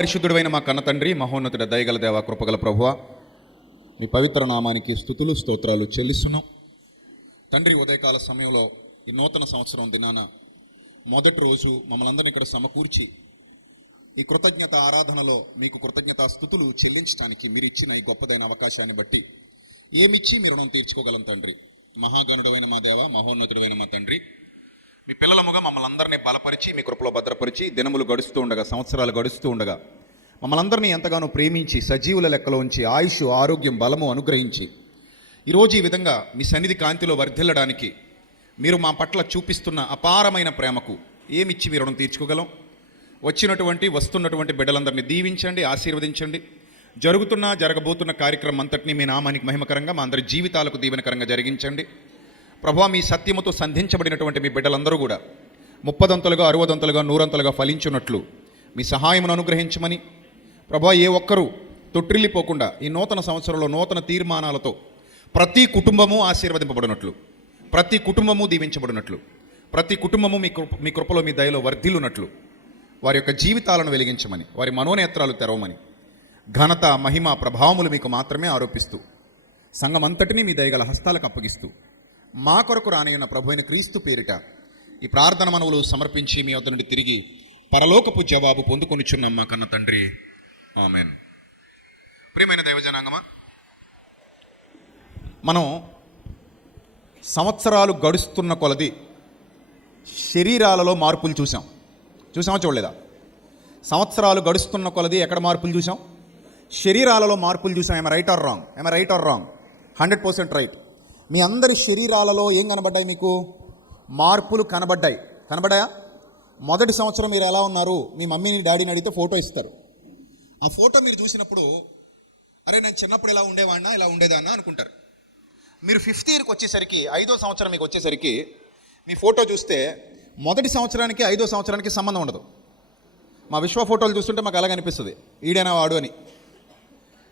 పరిశుద్ధుడైన మా కన్న తండ్రి, మహోన్నతుడ, దయగల దేవ, కృపగల ప్రభువా, మీ పవిత్ర నామానికి స్తుతులు స్తోత్రాలు చెల్లిస్తున్నాం తండ్రి. ఉదయకాల సమయంలో ఈ నూతన సంవత్సరం దినాన మొదటి రోజు మమ్మల్ని అందరినీ ఇక్కడ సమకూర్చి ఈ కృతజ్ఞత ఆరాధనలో మీకు కృతజ్ఞత స్థుతులు చెల్లించడానికి మీరు ఇచ్చిన ఈ గొప్పదైన అవకాశాన్ని బట్టి ఏమిచ్చి మీరు రుణం తీర్చుకోగలం తండ్రి. మహాగణుడమైన మా దేవ, మహోన్నతుడైన మా తండ్రి, మీ పిల్లలముగా మమ్మల్ని అందరినీ బలపరిచి మీ కృపలో భద్రపరిచి దినములు గడుస్తూ ఉండగా, సంవత్సరాలు గడుస్తూ ఉండగా మమ్మల్ని అందరినీ ఎంతగానో ప్రేమించి సజీవుల లెక్కలో ఉంచి ఆయుష్, ఆరోగ్యం, బలము అనుగ్రహించి ఈరోజు ఈ విధంగా మీ సన్నిధి కాంతిలో వర్ధిల్లడానికి మీరు మా పట్ల చూపిస్తున్న అపారమైన ప్రేమకు ఏమిచ్చి మీరు రుణం తీర్చుకోగలం. వస్తున్నటువంటి బిడ్డలందరినీ దీవించండి, ఆశీర్వదించండి. జరగబోతున్న కార్యక్రమం అంతటినీ మీ నామానికి మహిమకరంగా, మా అందరి జీవితాలకు దీవెనకరంగా జరిగించండి. ప్రభువా, మీ సత్యముతో సంధించబడినటువంటి మీ బిడ్డలందరూ కూడా 30 60 100 ఫలించున్నట్లు మీ సహాయమును అనుగ్రహించమని ప్రభువా, ఏ ఒక్కరూ తొట్టిల్లిపోకుండా ఈ నూతన సంవత్సరంలో నూతన తీర్మానాలతో ప్రతి కుటుంబము ఆశీర్వదింపబడినట్లు, ప్రతి కుటుంబము దీవించబడినట్లు, ప్రతి కుటుంబము మీ కృపలో మీ దయలో వర్ధిల్లునట్లు వారి యొక్క జీవితాలను వెలిగించమని, వారి మనోనేత్రాలు తెరవమని, ఘనత, మహిమ, ప్రభావములు మీకు మాత్రమే ఆరోపిస్తూ సంఘమంతటినీ మీ దయగల హస్తాలకు అప్పగిస్తూ మా కొరకు రానియున్న ప్రభువైన క్రీస్తు పేరిట ఈ ప్రార్థన మనవులు సమర్పించి మీ వద్ద నుండి తిరిగి పరలోకపు జవాబు పొందుకొనిచున్నాం మా కన్న తండ్రి. ఆమెన్. ప్రియమైన దైవజనాంగమా, మనం సంవత్సరాలు గడుస్తున్న కొలది శరీరాలలో మార్పులు చూసామా చూడలేదా? సంవత్సరాలు గడుస్తున్న కొలది ఎక్కడ మార్పులు చూసాం? శరీరాలలో మార్పులు చూసాం. ఏమ రైట్ ఆర్ రాంగ్? 100% రైట్. మీ అందరి శరీరాలలో ఏం కనబడ్డాయి? మీకు మార్పులు కనబడ్డాయా? మొదటి సంవత్సరం మీరు ఎలా ఉన్నారు? మీ మమ్మీని, డాడీని అడిగితే ఫోటో ఇస్తారు. ఆ ఫోటో మీరు చూసినప్పుడు, అరే నేను చిన్నప్పుడు ఇలా ఉండేవాడినా, ఇలా ఉండేదాన్నా అనుకుంటారు. మీరు 5th ఇయర్కి వచ్చేసరికి, 5వ సంవత్సరం మీకు వచ్చేసరికి మీ ఫోటో చూస్తే మొదటి సంవత్సరానికి 5వ సంవత్సరానికి సంబంధం ఉండదు. మా విశ్వ ఫోటోలు చూస్తుంటే మాకు అలాగ అనిపిస్తుంది, ఈడైనా వాడు అని.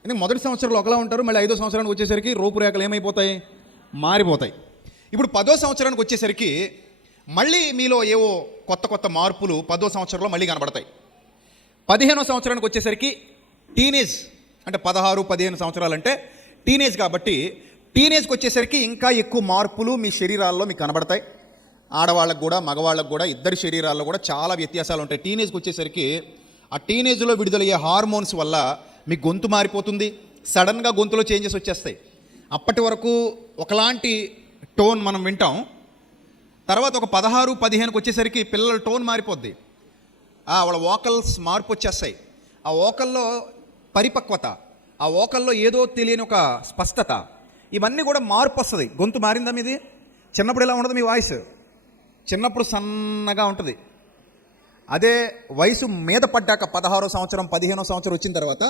ఎందుకంటే మొదటి సంవత్సరంలో ఒకలా ఉంటారు, మళ్ళీ 5వ సంవత్సరానికి వచ్చేసరికి రూపురేఖలు ఏమైపోతాయి? మారిపోతాయి. ఇప్పుడు 10వ సంవత్సరానికి వచ్చేసరికి మళ్ళీ మీలో ఏవో కొత్త మార్పులు 10వ సంవత్సరంలో మళ్ళీ కనబడతాయి. 15వ సంవత్సరానికి వచ్చేసరికి టీనేజ్, అంటే 16, 15 సంవత్సరాలు అంటే టీనేజ్ కాబట్టి టీనేజ్కి వచ్చేసరికి ఇంకా ఎక్కువ మార్పులు మీ శరీరాల్లో మీకు కనబడతాయి. ఆడవాళ్ళకు కూడా, మగవాళ్ళకు కూడా, ఇద్దరి శరీరాల్లో కూడా చాలా వ్యత్యాసాలు ఉంటాయి. టీనేజ్కి వచ్చేసరికి ఆ టీనేజ్లో విడుదలయ్యే హార్మోన్స్ వల్ల మీ గొంతు మారిపోతుంది. సడన్గా గొంతులో చేంజెస్ వచ్చేస్తాయి. అప్పటి వరకు ఒకలాంటి టోన్ మనం వింటాం. తర్వాత ఒక 16, 15కి వచ్చేసరికి పిల్లల టోన్ మారిపోద్ది. వాళ్ళ వోకల్స్ మార్పు వచ్చేస్తాయి. ఆ వోకల్లో పరిపక్వత, ఆ వోకల్లో ఏదో తెలియని ఒక స్పష్టత, ఇవన్నీ కూడా మార్పు వస్తుంది. గొంతు మారిందా మీది? చిన్నప్పుడు ఎలా ఉండదు మీ వాయిస్? చిన్నప్పుడు సన్నగా ఉంటుంది. అదే వయసు మీద పడ్డాక 16వ సంవత్సరం, 15వ సంవత్సరం వచ్చిన తర్వాత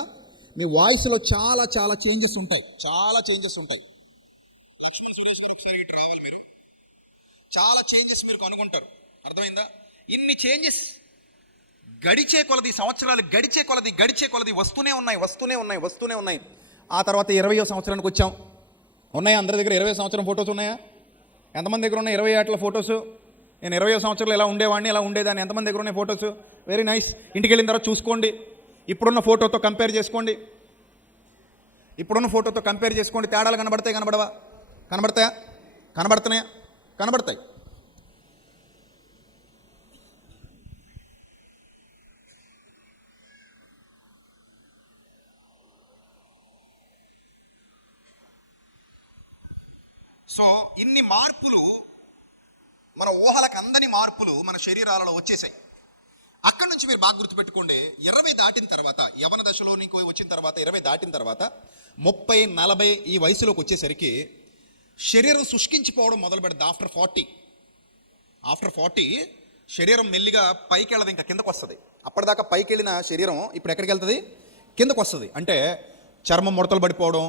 మీ వాయిస్లో చాలా చేంజెస్ ఉంటాయి. లక్ష్మణ్ సురేష్ గారు ఒకసారి ఇటు రావాలి. మీరు చాలా చేంజెస్ మీరు కనుగొంటారు. అర్థమైందా? ఇన్ని చేంజెస్ గడిచే కొలది, సంవత్సరాలు గడిచే కొలది వస్తూనే ఉన్నాయి. ఆ తర్వాత 20వ సంవత్సరానికి వచ్చాం. ఉన్నాయా అందరి దగ్గర 20వ సంవత్సరం ఫొటోస్ ఉన్నాయా? ఎంతమంది దగ్గర ఉన్నాయి 20 ఏళ్ల ఫొటోస్? నేను 20వ సంవత్సరంలో ఎలా ఉండేవాడిని, ఎలా ఉండేదాన్ని, ఎంతమంది దగ్గర ఉన్నాయి ఫొటోస్? Very nice. ఇంటికి వెళ్ళిన తర్వాత చూసుకోండి, ఇప్పుడున్న ఫోటోతో కంపేర్ చేసుకోండి. తేడాలు కనబడవా? కనబడతాయి. సో ఇన్ని మార్పులు, మన ఊహలకు అందని మార్పులు మన శరీరాలలో వచ్చేసాయి. అక్కడి నుంచి మీరు బాగా గుర్తుపెట్టుకోండి, 20 దాటిన తర్వాత, యవన దశలో నీకు వచ్చిన తర్వాత, 20 దాటిన తర్వాత 30, 40 ఈ వయసులోకి వచ్చేసరికి శరీరం శుష్కించిపోవడం మొదలు పెడుతుంది. ఆఫ్టర్ 40 శరీరం మెల్లిగా పైకి వెళ్ళదు, ఇంకా కిందకు వస్తుంది. అప్పటిదాకా పైకి వెళ్ళిన శరీరం ఇప్పుడు ఎక్కడికి వెళ్తుంది? కిందకు వస్తుంది. అంటే చర్మం ముడతలు పడిపోవడం,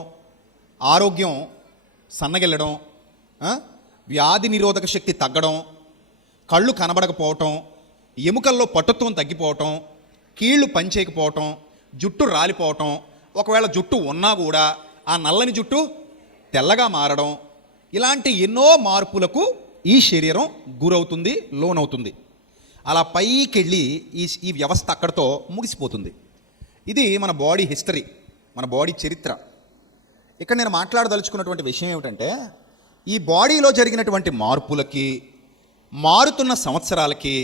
ఆరోగ్యం సన్నగిల్లడం, వ్యాధి నిరోధక శక్తి తగ్గడం, కళ్ళు కనబడకపోవటం, ఎముకల్లో పటుత్వం తగ్గిపోవటం, కీళ్ళు పనిచేయకపోవటం, జుట్టు రాలిపోవటం, ఒకవేళ జుట్టు ఉన్నా కూడా ఆ నల్లని జుట్టు తెల్లగా మారడం, ఇలాంటి ఎన్నో మార్పులకు ఈ శరీరం గురవుతుంది, లోనవుతుంది. అలా పైకి వెళ్ళి ఈ వ్యవస్థ అక్కడితో ముగిసిపోతుంది. ఇది మన బాడీ హిస్టరీ, మన బాడీ చరిత్ర. ఇక్కడ నేను మాట్లాడదలుచుకున్నటువంటి విషయం ఏమిటంటే, ఈ బాడీలో జరిగినటువంటి మార్పులకి, మారుతున్న సంవత్సరాలకి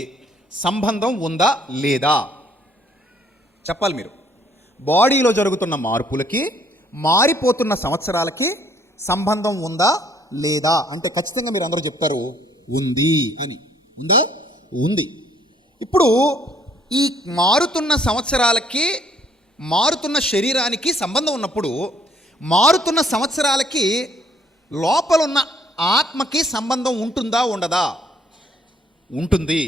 సంబంధం ఉందా లేదా చెప్పాలి మీరు. బాడీలో జరుగుతున్న మార్పులకి, మారిపోతున్న సంవత్సరాలకి సంబంధం ఉందా లేదా అంటే ఖచ్చితంగా మీరు అందరూ చెప్తారు ఉంది అని. ఉందా? ఉంది. ఇప్పుడు ఈ మారుతున్న సంవత్సరాలకి, మారుతున్న శరీరానికి సంబంధం ఉన్నప్పుడు, మారుతున్న సంవత్సరాలకి లోపలున్న ఆత్మకి సంబంధం ఉంటుందా ఉండదా? ఉంటుంది,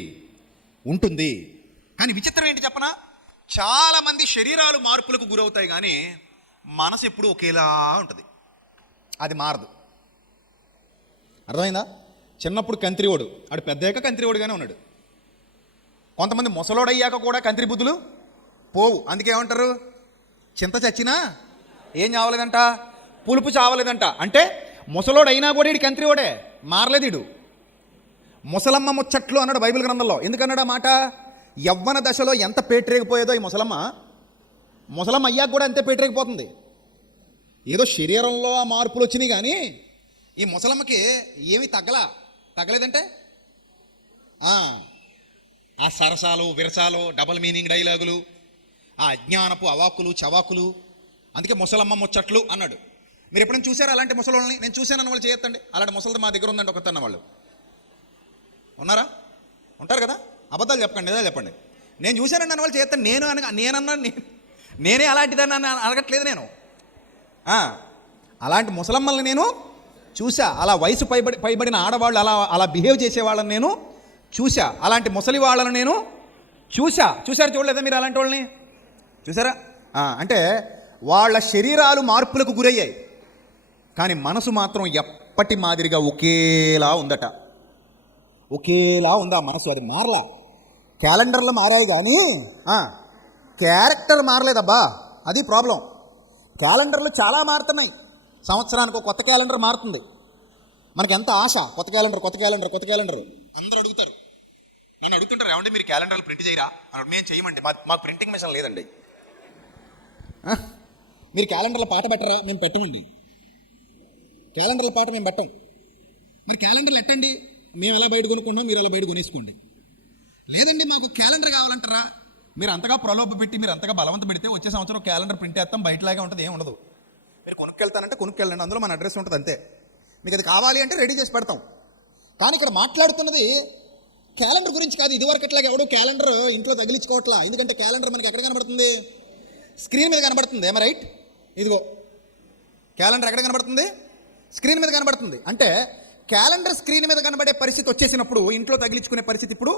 ఉంటుంది. కానీ విచిత్రం ఏంటి చెప్పనా? చాలామంది శరీరాలు మార్పులకు గురవుతాయి కానీ మనసు ఎప్పుడు ఒకేలా ఉంటుంది, అది మారదు. అర్థమైందా? చిన్నప్పుడు కంత్రివాడు, ఆడు పెద్దయ్యాక కంత్రివాడుగానే ఉన్నాడు. కొంతమంది ముసలోడయ్యాక కూడా కంత్రి బుద్ధులు పోవు. అందుకే ఏమంటారు? చింత చచ్చినా ఏం చావలేదంట, పులుపు చావలేదంట. అంటే ముసలోడు అయినా కూడా ఈడు కంత్రివాడే, మారలేదు ఈడు. ముసలమ్మ ముచ్చట్లు అన్నాడు బైబిల్ గ్రంథంలో. ఎందుకన్నాడు ఆ మాట? యవ్వన దశలో ఎంత పేటరేగిపోయేదో ఈ ముసలమ్మ అయ్యాక కూడా అంతే పేటరేగిపోతుంది. ఏదో శరీరంలో ఆ మార్పులు వచ్చినాయి కానీ ఈ ముసలమ్మకి ఏమీ తగ్గలేదంటే ఆ సరసాలు, విరసాలు, డబల్ మీనింగ్ డైలాగులు, ఆ అజ్ఞానపు అవాకులు చవాకులు. అందుకే ముసలమ్మ ముచ్చట్లు అన్నాడు. మీరు ఎప్పుడైనా చూసారా అలాంటి ముసలోళ్ళని? నేను చూశానన్న వాళ్ళు చేయొద్దండి. అలాంటి ముసలిది మా దగ్గర ఉందండి ఒకతన్న. వాళ్ళు ఉన్నారా? ఉంటారు కదా. అబద్ధాలు చెప్పండి, నిజాలు చెప్పండి. నేను చూశానండి అన్న వాళ్ళు చేయొద్దండి. నేనే అలాంటిదని అడగట్లేదు నేను. అలాంటి ముసలమ్మల్ని నేను చూసా. అలా వయసు పైబడిన ఆడవాళ్ళు అలా బిహేవ్ చేసేవాళ్ళని నేను చూసా. అలాంటి ముసలి వాళ్ళని నేను చూశారు. చూడలేదా మీరు అలాంటి వాళ్ళని? చూసారా? అంటే వాళ్ళ శరీరాలు మార్పులకు గురయ్యాయి కానీ మనసు మాత్రం ఎప్పటి మాదిరిగా ఒకేలా ఉందట. ఒకేలా ఉందా మనసు? అది మారలా. క్యాలెండర్లు మారాయి కానీ క్యారెక్టర్ మారలేదబ్బా, అది ప్రాబ్లం. క్యాలెండర్లు చాలా మారుతున్నాయి. సంవత్సరానికి ఒక కొత్త క్యాలెండర్ మారుతుంది. మనకి ఎంత ఆశ, కొత్త క్యాలెండర్. అందరూ అడుగుతారు, నన్ను అడుగుతుంటారు, ఏమంటే మీరు క్యాలెండర్లు ప్రింట్ చేయరా? మేము చేయమండి, మాకు ప్రింటింగ్ మిషన్ లేదండి. మీరు క్యాలెండర్ల పాట పెట్టరా? మేము పెట్టమండి. క్యాలెండర్ల పాట మేము పెట్టం. మరి క్యాలెండర్లు ఎట్టండి? మేము ఎలా బయట కొనుక్కుంటాం, మీరు ఎలా బయట కొనేసుకోండి. లేదండి మాకు క్యాలెండర్ కావాలంటారా? మీరు అంతగా ప్రలోభ పెట్టి, మీరు అంతగా బలవంత పెడితే వచ్చే సంవత్సరం క్యాలెండర్ ప్రింట్ చేస్తాం, బయటలాగే ఉంటుంది, ఏం ఉండదు. మీరు కొనుక్కెళ్తానంటే కొనుక్కెళ్ళండి, అందులో మన అడ్రస్ ఉంటుంది అంతే. మీకు అది కావాలి అంటే రెడీ చేసి పెడతాం. కానీ ఇక్కడ మాట్లాడుతున్నది క్యాలెండర్ గురించి కాదు. ఇదివరకు ఎట్లాగా ఎవడో క్యాలెండర్ ఇంట్లో తగిలించుకోవట్లా. ఎందుకంటే క్యాలెండర్ మనకి ఎక్కడ కనబడుతుంది? స్క్రీన్ మీద కనబడుతుంది. ఏమ రైట్? ఇదిగో క్యాలెండర్ ఎక్కడ కనబడుతుంది? స్క్రీన్ మీద కనబడుతుంది. అంటే క్యాలెండర్ స్క్రీన్ మీద కనబడే పరిస్థితి వచ్చేసినప్పుడు ఇంట్లో తగిలించుకునే పరిస్థితి ఇప్పుడు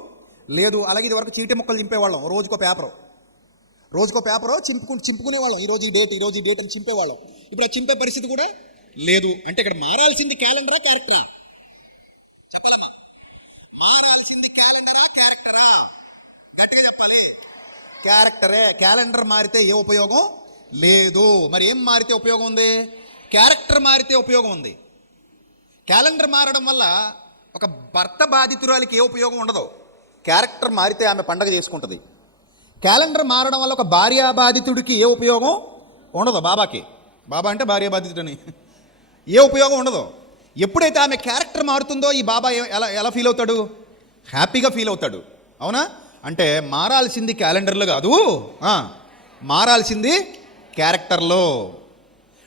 లేదు. అలాగే ఇది వరకు చీటి ముక్కలు చింపేవాళ్ళం. రోజుకో పేపరు చింపుకునేవాళ్ళం. ఈరోజు ఈ డేట్ అని చింపేవాళ్ళం. ఇప్పుడు ఆ చింపే పరిస్థితి కూడా లేదు. అంటే ఇక్కడ మారాల్సింది క్యాలెండరా క్యారెక్టరా? చెప్పాలమ్మా, మారాల్సింది క్యాలెండరా క్యారెక్టరా? గట్టిగా చెప్పాలి. క్యారెక్టరే. క్యాలెండర్ మారితే ఏ ఉపయోగం లేదు. మరి ఏం మారితే ఉపయోగం ఉంది? క్యారెక్టర్ మారితే ఉపయోగం ఉంది. క్యాలెండర్ మారడం వల్ల ఒక భర్త బాధితురాలికి ఏ ఉపయోగం ఉండదు. క్యారెక్టర్ మారితే ఆమె పండగ చేసుకుంటుంది. క్యాలెండర్ మారడం వల్ల ఒక భార్య బాధితుడికి ఏ ఉపయోగం ఉండదు. బాబా అంటే భార్య బాధితుడని ఏ ఉపయోగం ఉండదు. ఎప్పుడైతే ఆమె క్యారెక్టర్ మారుతుందో ఈ బాబా ఎలా ఫీల్ అవుతాడు? హ్యాపీగా ఫీల్ అవుతాడు. అవునా? అంటే మారాల్సింది క్యాలెండర్లో కాదు, మారాల్సింది క్యారెక్టర్లో.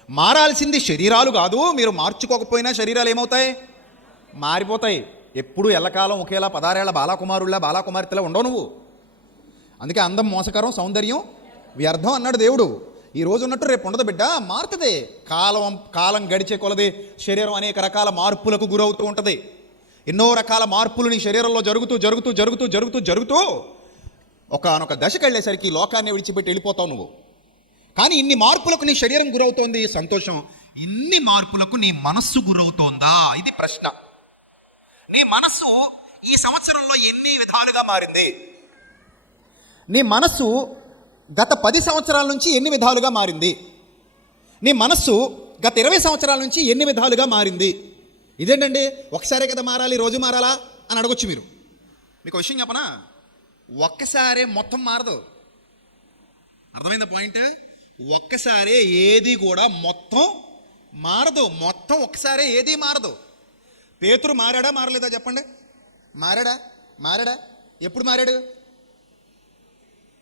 మారాల్సింది శరీరాలు కాదు. మీరు మార్చుకోకపోయినా శరీరాలు ఏమవుతాయి? మారిపోతాయి. ఎప్పుడు ఎల్లకాలం ఒకేలా 16 ఏళ్ల బాలాకుమార్తెలా ఉండవు నువ్వు. అందుకే అందం మోసకరం, సౌందర్యం వ్యర్థం అన్నాడు దేవుడు. ఈ రోజు ఉన్నట్టు రేపు ఉండదు బిడ్డ, మారుతుంది. కాలం గడిచే కొలది శరీరం అనేక రకాల మార్పులకు గురవుతూ ఉంటుంది. ఎన్నో రకాల మార్పులు నీ శరీరంలో జరుగుతూ ఒకనొక దశకు వెళ్ళేసరికి లోకాన్ని విడిచిపెట్టి వెళ్ళిపోతావు నువ్వు. కానీ ఇన్ని మార్పులకు నీ శరీరం గురవుతోంది, సంతోషం. ఇన్ని మార్పులకు నీ మనస్సు గురవుతోందా? ఇది ప్రశ్న. నీ మనస్సు ఈ సంవత్సరంలో ఎన్ని విధాలుగా మారింది? నీ మనస్సు గత 10 సంవత్సరాల నుంచి ఎన్ని విధాలుగా మారింది? నీ మనస్సు గత 20 సంవత్సరాల నుంచి ఎన్ని విధాలుగా మారింది? ఇదేంటండి ఒకసారే కదా మారాలి, రోజు మారాలా అని అడగొచ్చు మీరు. మీకు విషయం చెప్పనా? ఒక్కసారే మొత్తం మారదు. అర్థమైందా పాయింట్? ఒక్కసారే ఏది కూడా మొత్తం మారదు. మొత్తం ఒక్కసారే ఏది మారదు. పేతురు మారాడా మారలేదా చెప్పండి? మారాడా? ఎప్పుడు మారాడు?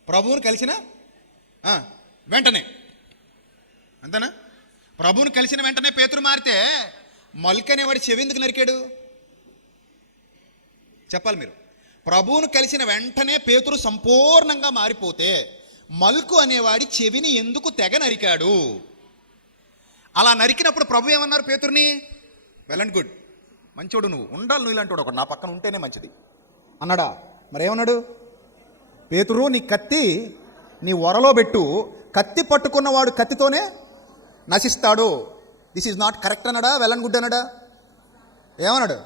ప్రభువుని కలిసిన వెంటనే. అంతేనా? ప్రభువుని కలిసిన వెంటనే పేతురు మారితే మల్క్ అనేవాడు చెవి ఎందుకు నరికాడు చెప్పాలి మీరు? ప్రభువును కలిసిన వెంటనే పేతురు సంపూర్ణంగా మారిపోతే మల్కు అనేవాడి చెవిని ఎందుకు తెగ నరికాడు? అలా నరికినప్పుడు ప్రభు ఏమన్నారు పేతుర్ని? వెల్ అండ్ గుడ్, మంచోడు, నువ్వు ఉండాలి, నువ్వు ఇలాంటి వాడు ఒకడు నా పక్కన ఉంటేనే మంచిది అన్నాడా? మరి ఏమన్నాడు? పేతురు, నీ కత్తి నీ వరలో పెట్టు, కత్తి పట్టుకున్నవాడు కత్తితోనే నశిస్తాడు. దిస్ ఈజ్ నాట్ కరెక్ట్ అన్నాడా? వెల్ అండ్ గుడ్ అన్నాడా? ఏమన్నాడు?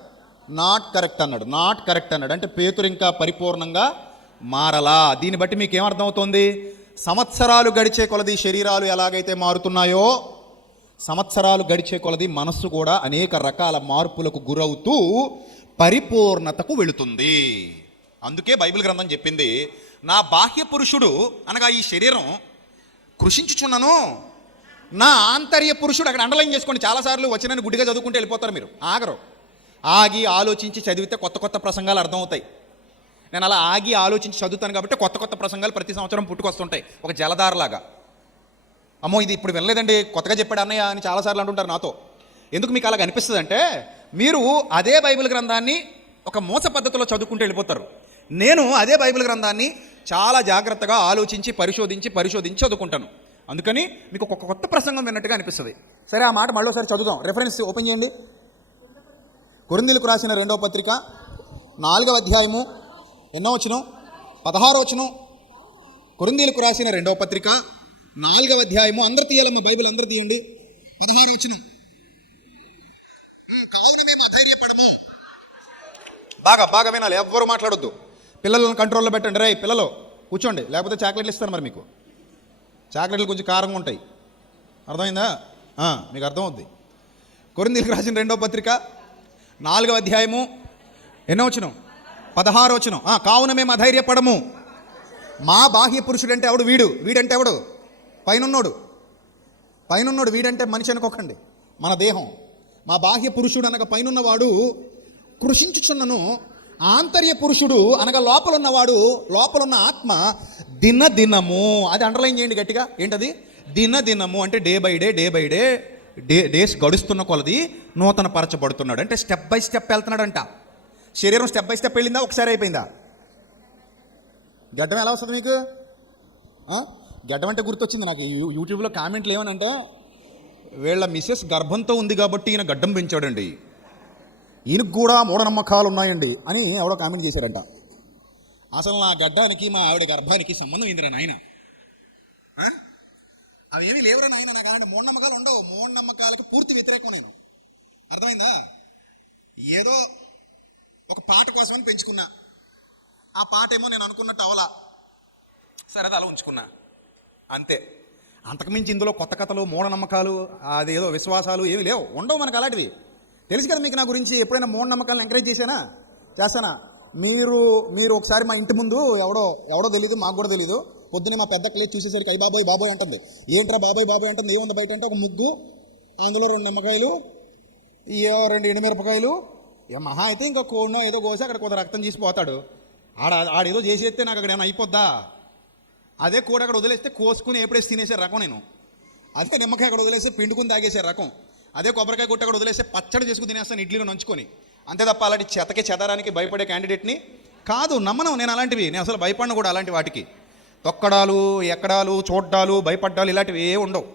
నాట్ కరెక్ట్ అన్నాడు. అంటే పేతురు ఇంకా పరిపూర్ణంగా మారలా. దీన్ని బట్టి మీకు ఏమర్థమవుతుంది? సంవత్సరాలు గడిచే కొలది శరీరాలు ఎలాగైతే మారుతున్నాయో, సంవత్సరాలు గడిచే కొలది మనస్సు కూడా అనేక రకాల మార్పులకు గురవుతూ పరిపూర్ణతకు వెళుతుంది. అందుకే బైబిల్ గ్రంథం చెప్పింది, నా బాహ్య పురుషుడు అనగా ఈ శరీరం కృషించుచున్నను, నా ఆంతర్య పురుషుడు. అక్కడ అండర్లైన్ చేసుకోండి. చాలాసార్లు వచ్చినని గుడ్డిగా చదువుకుంటే వెళ్ళిపోతారు మీరు. ఆగి ఆలోచించి చదివితే కొత్త ప్రసంగాలు అర్థమవుతాయి. నేను అలా ఆగి ఆలోచించి చదువుతాను కాబట్టి కొత్త ప్రసంగాలు ప్రతి సంవత్సరం పుట్టుకొస్తుంటాయి, ఒక జలధారలాగా. అమ్మో ఇది ఇప్పుడు వినలేదండి, కొత్తగా చెప్పాడు అన్నయ్య అని చాలాసార్లు అంటుంటారు నాతో. ఎందుకు మీకు అలాగ అనిపిస్తుంది అంటే, మీరు అదే బైబిల్ గ్రంథాన్ని ఒక మోస పద్ధతిలో చదువుకుంటూ వెళ్ళిపోతారు. నేను అదే బైబిల్ గ్రంథాన్ని చాలా జాగ్రత్తగా ఆలోచించి పరిశోధించి చదువుకుంటాను. అందుకని మీకు ఒక కొత్త ప్రసంగం విన్నట్టుగా అనిపిస్తుంది. సరే, ఆ మాట మళ్ళీ ఒకసారి చదువుదాం. రెఫరెన్స్ ఓపెన్ చేయండి. కొరింథీయులకు రాసిన 2వ పత్రిక 4వ అధ్యాయము ఎన్నో వచనం? 16వ వచనం. కొరింథీయులకు రాసిన 2వ పత్రిక 4వ అధ్యాయము, అందరు తీయాలమ్మ బైబిల్, అందరు తీయండి. 16వ వచనం. కావున మేము అధైర్యపడము. బాగా వినాలి, ఎవ్వరు మాట్లాడొద్దు. పిల్లలను కంట్రోల్లో పెట్టండి. రే పిల్లలు కూర్చోండి, లేకపోతే చాక్లెట్లు ఇస్తాను. మరి మీకు చాక్లెట్లు కొంచెం కారంగా ఉంటాయి, అర్థమైందా? మీకు అర్థమవుద్ది. కొరింథీయులకు రాసిన 2వ పత్రిక 4వ అధ్యాయము ఎన్నో వచనం? 16వ వచనం. కావున మేము అధైర్యపడము. మా బాహ్య పురుషుడు అంటే ఎవడు? వీడంటే ఎవడు? పైనున్నోడు. వీడంటే మనిషి అనుకోకండి, మన దేహం. మా బాహ్య పురుషుడు అనగా పైనున్నవాడు కృషించుచున్నను, ఆంతర్య పురుషుడు అనగా లోపలున్న ఆత్మ దినదినము. అది అండర్లైన్ చేయండి గట్టిగా. ఏంటది? దినదినము అంటే డే బై డే డేస్ గడుస్తున్న కొలది నూతన పరచబడుతున్నాడు. అంటే స్టెప్ బై స్టెప్ వెళ్తున్నాడంట. శరీరం స్టెప్ బై స్టెప్ వెళ్ళిందా? ఒకసారి అయిపోయిందా? గడ్డం ఎలా వస్తుంది మీకు? గడ్డం అంటే గుర్తొచ్చింది నాకు. యూట్యూబ్లో కామెంట్లు ఏమనంటే, వీళ్ళ మిసెస్ గర్భంతో ఉంది కాబట్టి ఈయన గడ్డం పెంచాడండి, ఈయనకు కూడా మూఢనమ్మకాలు ఉన్నాయండి అని ఎవడో కామెంట్ చేశారంట. అసలు నా గడ్డానికి మా ఆవిడ గర్భానికి సంబంధం ఏందిరా నాయన? అవేమీ లేవురా నాయన. నాకు అలాంటి మూఢనమ్మకాలు ఉండవు. మూఢనమ్మకాలకు పూర్తి వ్యతిరేకం నేను. అర్థమైందా? ఏదో ఒక పాట కోసమని పెంచుకున్నా, ఆ పాట ఏమో నేను అనుకున్నట్టు అవలా, సరే అది అలా ఉంచుకున్నా, అంతే. అంతకుమించి ఇందులో కొత్త కథలు, మూఢనమ్మకాలు, అది ఏదో విశ్వాసాలు ఏమి లేవు, ఉండవు మనకు అలాంటివి. తెలుసు కదా మీకు నా గురించి. ఎప్పుడైనా మూఢనమ్మకాలను ఎంకరేజ్ చేస్తానా? మీరు ఒకసారి మా ఇంటి ముందు ఎవడో తెలీదు, మాకు కూడా తెలీదు, పొద్దున్న మా పెద్ద పిల్లలు చూసేసరికి అయ్యి బాబాయ్ అంటుంది. ఏంట్రా బాబాయ్ అంటుంది? ఏముంది బయట అంటే ఒక ముగ్గు, అందులో 2 నిమ్మకాయలు, 2 ఎండుమిరపకాయలు, మహా అయితే ఇంకో కోడినో ఏదో కోసి అక్కడ కొంత రక్తం చేసిపోతాడు. ఆడేదో చేసేస్తే నాకు అక్కడ ఏమైనా అయిపోద్దా? అదే కోడి అక్కడ వదిలేస్తే కోసుకుని ఎప్పుడేసి తినేసే రకం నేను. అదే నిమ్మకాయ అక్కడ వదిలేస్తే పిండుకుని తాగేసే రకం. అదే కొబ్బరికాయ కొట్టి అక్కడ వదిలేస్తే పచ్చడి చేసుకుని తినేస్తాను ఇడ్లీలో నంచుకొని. అంతే తప్ప అలాంటి చెదరానికి భయపడే క్యాండిడేట్ని కాదు. నేను అలాంటివి నేను అసలు భయపడను కూడా. అలాంటి వాటికి తొక్కడాలు, ఎక్కడాలు, చూడ్డాలు, భయపడ్డాలు ఇలాంటివి ఏ ఉండవు.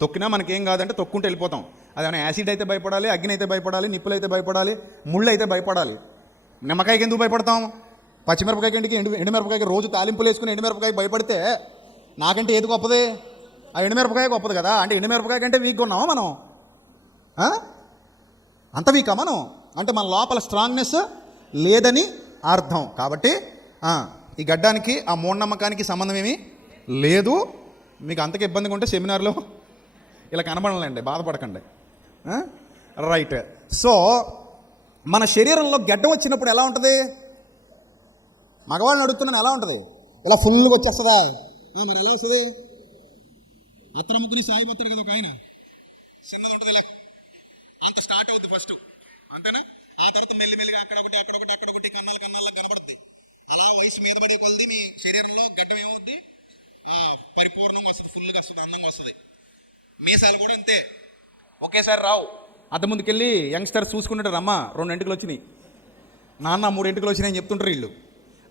తొక్కినా మనకేం కాదంటే తొక్కుంటూ వెళ్ళిపోతాం. అదేమైనా యాసిడ్ అయితే భయపడాలి, అగ్ని అయితే భయపడాలి, నిప్పులు అయితే భయపడాలి, ముళ్ళు అయితే భయపడాలి. నిమ్మకాయకి ఎందుకు భయపడతాం? పచ్చిమిరపకాయకి ఎండుమిరపకాయకి రోజు తాలింపులు వేసుకుని ఎండుమిరపకాయకి భయపడితే నాకంటే ఏది గొప్పది? ఆ ఎండుమిరపకాయ గొప్పది కదా. అంటే ఎండుమిరపకాయ కంటే వీక్గా ఉన్నామా మనం? అంత వీకా మనం? అంటే మన లోపల స్ట్రాంగ్నెస్ లేదని అర్థం. కాబట్టి ఈ గడ్డానికి ఆ మూఢనమ్మకానికి సంబంధం ఏమీ లేదు. మీకు అంతగా ఇబ్బందిగా ఉంటే సెమినార్లో ఇలా కనబడలేండి, బాధపడకండి. రైట్. సో మన శరీరంలో గడ్డం వచ్చినప్పుడు ఎలా ఉంటుంది? మగవాళ్ళని అడుగుతున్నాను, ఎలా ఉంటుంది? ఇలా ఫుల్గా వచ్చేస్తుందా? మరి ఎలా వస్తుంది? అత్తర ముక్కుని సాయిపోతాడు కదా ఒక ఆయన, చిన్నది ఉంటుంది లెక్క, అంత స్టార్ట్ అవుద్ది ఫస్ట్, అంతేనా? ఆ తర్వాత మెల్లిమెల్లిగా అక్కడొకటి కన్నాలు కనబడుద్ది. అలా వయసు మీద పడే కొలది మీ శరీరంలో గడ్డం ఏమవుద్ది, పరిపూర్ణంగా వస్తుంది, ఫుల్గా వస్తుంది, అందంగా వస్తుంది. మీసాలు కూడా అంతే, ఒకేసారి రావు. అంత ముందుకెళ్ళి యంగ్స్టర్స్ చూసుకుంటారు, అమ్మ 2 ఎంటుకలు వచ్చినాయి, నాన్న 3 ఎంటుకలు వచ్చినాయి అని చెప్తుంటారు వీళ్ళు.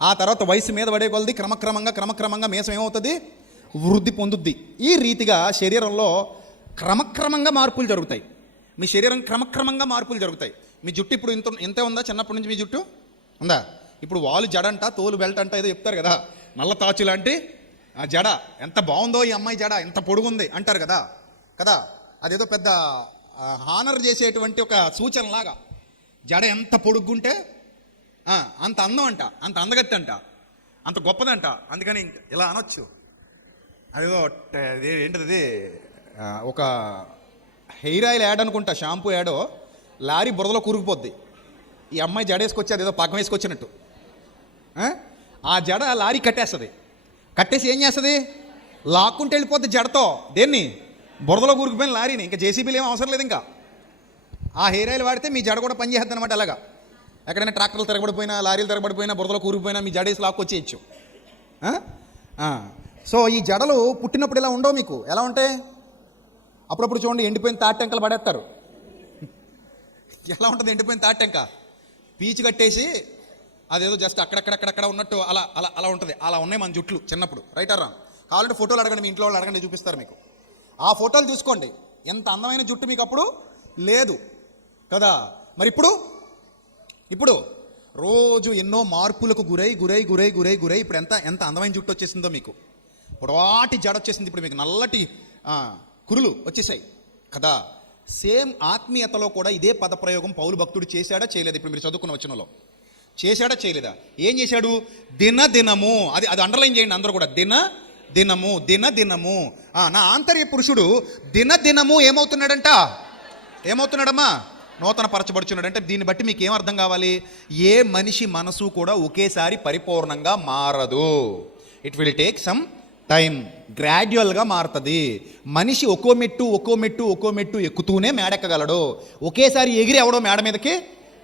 ఆ తర్వాత వయసు మీద పడే కొలది క్రమక్రమంగా మీసం ఏమవుతుంది, వృద్ధి పొందుద్ది. ఈ రీతిగా శరీరంలో క్రమక్రమంగా మార్పులు జరుగుతాయి. మీ శరీరం క్రమక్రమంగా మార్పులు జరుగుతాయి. మీ జుట్టు ఇప్పుడు ఇంతే ఉందా? చిన్నప్పటి నుంచి మీ జుట్టు ఉందా? ఇప్పుడు వాళ్ళు జడంట, తోలు బెల్ట్ అంట ఏదో చెప్తారు కదా, నల్ల తాచు లాంటి ఆ జడ, ఎంత బాగుందో ఈ అమ్మాయి జడ, ఎంత పొడుగుంది అంటారు కదా కదా అదేదో పెద్ద హానర్ చేసేటువంటి ఒక సూచనలాగా. జడ ఎంత పొడుగ్గుంటే అంత అందం అంట, అంత అందగత్తి అంట, అంత గొప్పదంట. అందుకని ఇలా అనొచ్చు. అదేదో ఏంటిది, ఒక హెయిర్ ఆయిల్ యాడ్ అనుకుంటా, షాంపూ యాడో, లారీ బురదలో కూరుకుపోద్ది. ఈ అమ్మాయి జడ వేసుకొచ్చి అదేదో పక్కన వేసుకొచ్చినట్టు ఆ జడ లారీ కట్టేస్తుంది. కట్టేసి ఏం చేస్తుంది, లాక్కుంటే వెళ్ళిపోద్ది జడతో. దేన్ని? బురదలో కూరుకుపోయిన లారీని. ఇంకా జేసీబీలు ఏం అవసరం లేదు. ఇంకా ఆ హెయిర్ ఆయిల్ వాడితే మీ జడ కూడా పనిచేస్తుంది అనమాట. అలాగా ఎక్కడైనా ట్రాక్టర్లు తిరగబడిపోయినా, లారీలు తిరగబడిపోయినా, బురదలో కూరుకుపోయినా మీ జడేసి లాక్కొచ్చేయచ్చు. సో ఈ జడలు పుట్టినప్పుడు ఇలా ఉండవు. మీకు ఎలా ఉంటాయి? అప్పుడప్పుడు చూడండి, ఎండిపోయిన తాటెంకలు పడేస్తారు. ఎలా ఉంటుంది ఎండిపోయిన తాటెంక? పీచు కట్టేసి అదేదో జస్ట్ అక్కడక్కడ ఉన్నట్టు అలా అలా అలా ఉంటుంది. అలా ఉన్నాయి మన జుట్లు చిన్నప్పుడు. Right are wrong? కావాలంటే ఫోటోలు అడగండి, మీ ఇంట్లో వాళ్ళు అడగండి, చూపిస్తారు మీకు. ఆ ఫోటోలు చూసుకోండి, ఎంత అందమైన జుట్టు మీకు అప్పుడు లేదు కదా. మరి ఇప్పుడు రోజు ఎన్నో మార్పులకు గురై ఇప్పుడు ఎంత అందమైన జుట్టు వచ్చేసిందో మీకు. పొడవాటి జడ వచ్చేసింది ఇప్పుడు మీకు, నల్లటి కురులు వచ్చేసాయి కదా. సేమ్ ఆత్మీయతలో కూడా ఇదే పదప్రయోగం పౌలు భక్తుడు చేశాడా చేయలేదు? ఇప్పుడు మీరు చదువుకున్న వచనంలో చేశాడా చేయలేదా? ఏం చేశాడు? దినదినము, అది అండర్లైన్ చేయండి అందరూ కూడా, దినదినము. నా ఆంతర్య పురుషుడు దినదినము ఏమవుతున్నాడమ్మా? నూతన పరచబడుచున్నాడంటే దీన్ని బట్టి మీకు ఏం అర్థం కావాలి? ఏ మనిషి మనసు కూడా ఒకేసారి పరిపూర్ణంగా మారదు. It will take some time, గ్రాడ్యువల్గా మారుతుంది. మనిషి ఒక్కో మెట్టు ఎక్కుతూనే మేడెక్కగలడు. ఒకేసారి ఎగిరి ఎవడో మేడ మీదకి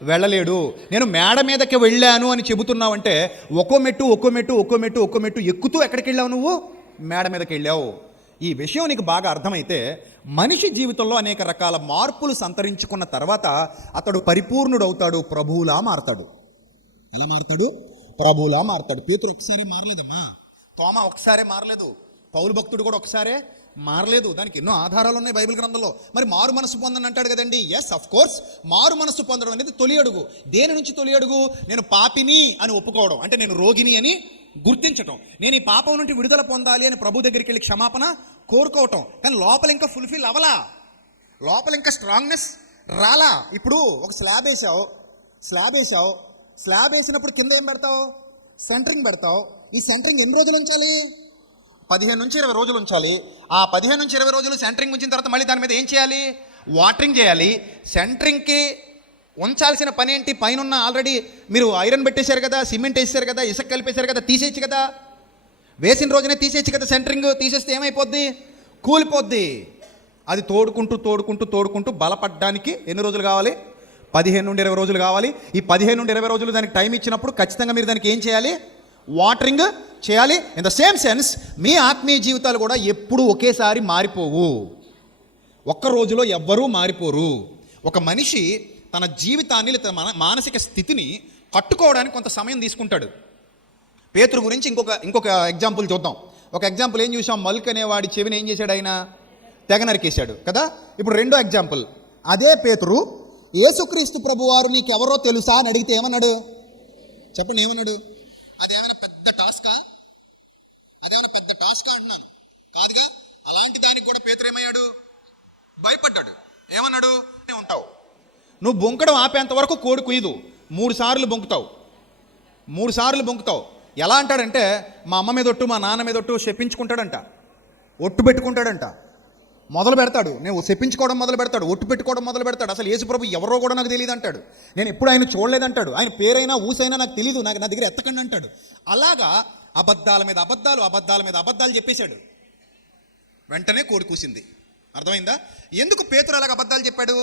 వెళ్ళలేడు. నేను మేడ మీదకి వెళ్ళాను అని చెబుతున్నావంటే ఒక్కో మెట్టు ఎక్కుతూ ఎక్కడికి వెళ్ళావు? నువ్వు మేడ మీదకి వెళ్ళావు. ఈ విషయం నీకు బాగా అర్థమైతే మనిషి జీవితంలో అనేక రకాల మార్పులు సంతరించుకున్న తర్వాత అతడు పరిపూర్ణుడు అవుతాడు, ప్రభువులా మారతాడు. ఎలా మారతాడు? ప్రభువులా మారతాడు. పేతురు ఒకసారి మారలేదమ్మా, తోమా ఒకసారే మారలేదు, పౌలు భక్తుడు కూడా ఒకసారే మారలేదు. దానికి ఎన్నో ఆధారాలు ఉన్నాయి బైబిల్ గ్రంథంలో. మరి మారు మనసు పొందని అంటాడు కదండి. ఎస్, అఫ్ కోర్స్, మారు మనసు పొందడం అనేది తొలి అడుగు. దేని నుంచి తొలి అడుగు? నేను పాపిని అని ఒప్పుకోవడం, అంటే నేను రోగిని అని గుర్తించటం, నేను ఈ పాపం నుండి విడుదల పొందాలి అని ప్రభు దగ్గరికి వెళ్ళి క్షమాపణ కోరుకోవటం. కానీ లోపల ఇంకా ఫుల్ఫిల్ అవ్వలా, లోపల ఇంకా స్ట్రాంగ్నెస్ రాలా. ఇప్పుడు ఒక స్లాబ్ వేసినప్పుడు కింద ఏం పెడతావు? సెంటరింగ్ పెడతావు. ఈ సెంటరింగ్ ఎన్ని రోజులు ఉంచాలి? 15 నుంచి 20 రోజులు ఉంచాలి. ఆ 15 నుంచి 20 రోజులు సెంటరింగ్ ఉంచిన తర్వాత మళ్ళీ దాని మీద ఏం చేయాలి? వాటరింగ్ చేయాలి. సెంటరింగ్కి ఉంచాల్సిన పని ఏంటి? పైన ఆల్రెడీ మీరు ఐరన్ పెట్టేశారు కదా, సిమెంట్ వేసారు కదా, ఇసుక కలిపేశారు కదా, తీసేయచ్చు కదా. వేసిన రోజునే తీసేయచ్చు కదా. సెంటరింగ్ తీసేస్తే ఏమైపోద్ది? కూలిపోద్ది. అది తోడుకుంటూ బలపడడానికి ఎన్ని రోజులు కావాలి? 15 నుండి 20 రోజులు కావాలి. ఈ 15 నుండి 20 రోజులు దానికి టైం ఇచ్చినప్పుడు ఖచ్చితంగా మీరు దానికి ఏం చేయాలి? వాటరింగ్ చేయాలి. ఇన్ ద సేమ్ సెన్స్ మీ ఆత్మీయ జీవితాలు కూడా ఎప్పుడు ఒకేసారి మారిపోవు. ఒక్క రోజులో ఎవ్వరూ మారిపోరు. ఒక మనిషి తన జీవితాన్ని తన మానసిక స్థితిని కట్టుకోవడానికి కొంత సమయం తీసుకుంటాడు. పేతురు గురించి ఇంకొక ఎగ్జాంపుల్ చూద్దాం. ఒక ఎగ్జాంపుల్ ఏం చూసాం? మల్క్ అనేవాడి చెవిని ఏం చేశాడు? ఆయన తెగ నరికేశాడు కదా. ఇప్పుడు రెండో ఎగ్జాంపుల్, అదే పేతురు యేసుక్రీస్తు ప్రభువారు నీకెవరో తెలుసా అని అడిగితే ఏమన్నాడు? చెప్పండి, ఏమన్నాడు? అదేమైనా పెద్ద టాస్కా అంటున్నాను కాదుగా. అలాంటి దానికి కూడా పేతురు ఏమయ్యాడు? భయపడ్డాడు. ఏమన్నాడు? ఉంటావు నువ్వు బొంకడం ఆపేంత వరకు కోడి కుయ్యదు. 3 సార్లు బొంకుతావు. ఎలా అంటాడంటే మా అమ్మ మీద ఒట్టు, మా నాన్న మీద ఒట్టు చెప్పించుకుంటాడంట, ఒట్టు పెట్టుకుంటాడంట, మొదలు పెడతాడు. నేను చెప్పించుకోవడం మొదలు పెడతాడు, ఒట్టు పెట్టుకోవడం మొదలు పెడతాడు. అసలు యేసుప్రభు ఎవరో కూడా నాకు తెలియదు అంటాడు. నేను ఎప్పుడు ఆయన చూడలేదంటాడు. ఆయన పేరైనా ఊసైనా నాకు తెలియదు, నా దగ్గర ఎత్తకండి అంటాడు. అలాగా అబద్ధాల మీద అబద్ధాలు చెప్పేశాడు. వెంటనే కోడి కూసింది. అర్థమైందా? ఎందుకు పేతురు అలాగ అబద్ధాలు చెప్పాడు?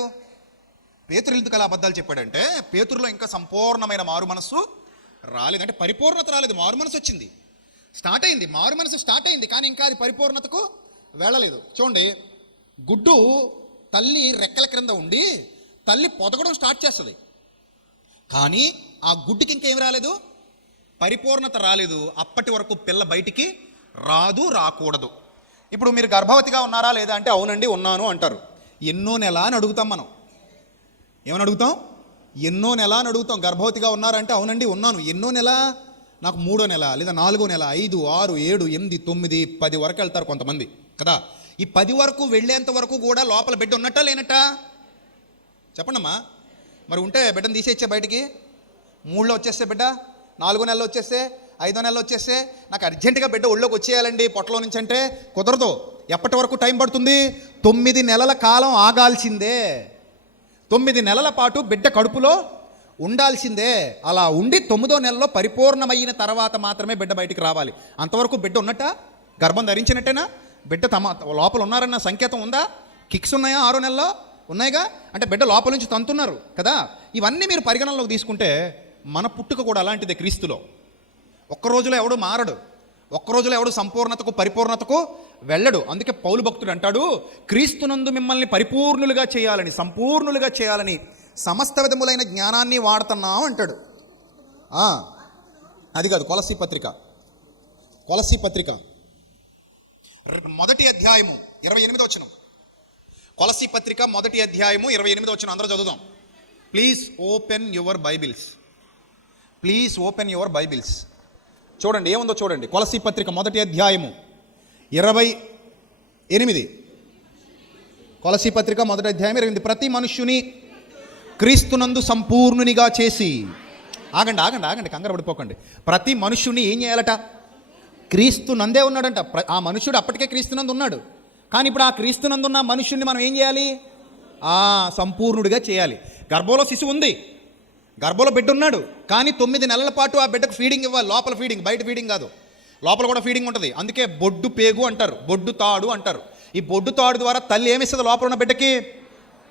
పేతురు ఎందుకు అలా అబద్ధాలు చెప్పాడంటే, పేతురులో ఇంకా సంపూర్ణమైన మారు మనస్సు రాలేదు. అంటే పరిపూర్ణత రాలేదు, మారు మనసు వచ్చింది, స్టార్ట్ అయింది, మారు మనసు స్టార్ట్ అయింది, కానీ ఇంకా అది పరిపూర్ణతకు వెళ్ళలేదు. చూడండి, గుడ్డు తల్లి రెక్కల క్రింద ఉండి తల్లి పొదగడం స్టార్ట్ చేస్తుంది, కానీ ఆ గుడ్డుకి ఇంకేం రాలేదు, పరిపూర్ణత రాలేదు. అప్పటి వరకు పిల్ల బయటికి రాదు, రాకూడదు. ఇప్పుడు మీరు గర్భవతిగా ఉన్నారా లేదా అంటే అవునండి ఉన్నాను అంటారు. ఎన్నో నెల అని అడుగుతాం మనం. ఏమని అడుగుతాం? ఎన్నో నెల అని అడుగుతాం. గర్భవతిగా ఉన్నారంటే అవునండి ఉన్నాను. ఎన్నో నెల? నాకు 3వ నెల లేదా 4వ నెల, 5, 6, 7, 8, 9, 10 వరకు వెళ్తారు కొంతమంది కదా. ఈ 10 వరకు వెళ్ళేంత వరకు కూడా లోపల బిడ్డ ఉన్నట్టా లేనట్ట? చెప్పండమ్మా. మరి ఉంటే బిడ్డను తీసేచ్చే బయటికి. 3లో వచ్చేస్తే బిడ్డ, 4వ నెలలో వచ్చేస్తే, 5వ నెలలో వచ్చేస్తే నాకు అర్జెంటుగా బిడ్డ ఒళ్ళోకి వచ్చేయాలండి పొట్టలో నుంచి అంటే కుదరదు. ఎప్పటి వరకు టైం పడుతుంది? 9 నెలల కాలం ఆగాల్సిందే. 9 నెలల పాటు బిడ్డ కడుపులో ఉండాల్సిందే. అలా ఉండి 9వ నెలలో పరిపూర్ణమైన తర్వాత మాత్రమే బిడ్డ బయటికి రావాలి. అంతవరకు బిడ్డ ఉన్నట్ట? గర్భం ధరించినట్టేనా? బిడ్డ తమ లోపల ఉన్నారన్న సంకేతం ఉందా? కిక్స్ ఉన్నాయా 6వ నెలలో? ఉన్నాయిగా. అంటే బిడ్డ లోపల నుంచి తంతున్నారు కదా. ఇవన్నీ మీరు పరిగణనలోకి తీసుకుంటే మన పుట్టుక కూడా అలాంటిదే. క్రీస్తులో ఒక్క రోజులో ఎవడు మారడు, ఒక్క రోజులో ఎవడు సంపూర్ణతకు పరిపూర్ణతకు వెళ్ళడు. అందుకే పౌలు భక్తుడు అంటాడు, క్రీస్తునందు మిమ్మల్ని పరిపూర్ణులుగా చేయాలని, సంపూర్ణులుగా చేయాలని సమస్త విధములైన జ్ఞానాన్ని వాడుతున్నాం అంటాడు. అది కాదు, కొలస్సీ పత్రిక 1వ అధ్యాయము 28వ వచనం. కొలస్సీ పత్రిక 1వ అధ్యాయము 28వ వచనం అందరూ చదువుదాం. Please open your Bibles. చూడండి ఏముందో చూడండి. కొలస్సీ పత్రిక 1వ అధ్యాయము 28. కొలస్సీ పత్రిక 1వ అధ్యాయం 28. ప్రతి మనుష్యుని క్రీస్తునందు సంపూర్ణునిగా చేసి. ఆగండి, కంగారు పడిపోకండి. ప్రతి మనుష్యుని ఏం చేయాలట? క్రీస్తునందే ఉన్నాడంట. ఆ మనుష్యుడు అప్పటికే క్రీస్తునందు ఉన్నాడు, కానీ ఇప్పుడు ఆ క్రీస్తునందున్న మనుష్యుడిని మనం ఏం చేయాలి? సంపూర్ణుడిగా చేయాలి. గర్భంలో శిశువు ఉంది, గర్భంలో బిడ్డ ఉన్నాడు, కానీ 9 నెలల పాటు ఆ బిడ్డకు ఫీడింగ్ ఇవ్వాలి. లోపల ఫీడింగ్, బయట ఫీడింగ్ కాదు, లోపల కూడా ఫీడింగ్ ఉంటుంది. అందుకే బొడ్డు పేగు అంటారు, బొడ్డు తాడు అంటారు. ఈ బొడ్డు తాడు ద్వారా తల్లి ఏమిస్తుంది? లోపల ఉన్న బిడ్డకి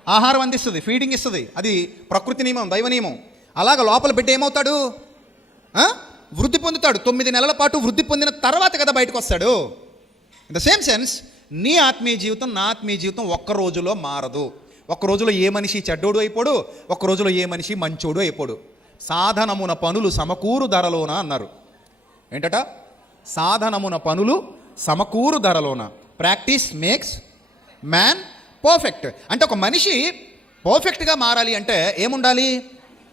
ఆహారం అందిస్తుంది, ఫీడింగ్ ఇస్తుంది. అది ప్రకృతి నియమం, దైవ నియమం. అలాగ లోపల బిడ్డ ఏమవుతాడు? వృద్ధి పొందుతాడు. 9 నెలల పాటు వృద్ధి పొందిన తర్వాత కదా బయటకు వస్తాడు. ఇన్ ద సేమ్ సెన్స్ నీ ఆత్మీయ జీవితం, నా ఆత్మీయ జీవితం ఒక్క రోజులో మారదు. ఒక్క రోజులో ఏ మనిషి చెడ్డోడు అయిపోడు, ఒక్క రోజులో ఏ మనిషి మంచోడు అయిపోడు. సాధనమున పనులు సమకూరు ధరలోన అన్నారు. ఏంటట? సాధనమున పనులు సమకూరు ధరలోన. Practice makes man perfect. అంటే ఒక మనిషి పర్ఫెక్ట్గా మారాలి అంటే ఏముండాలి?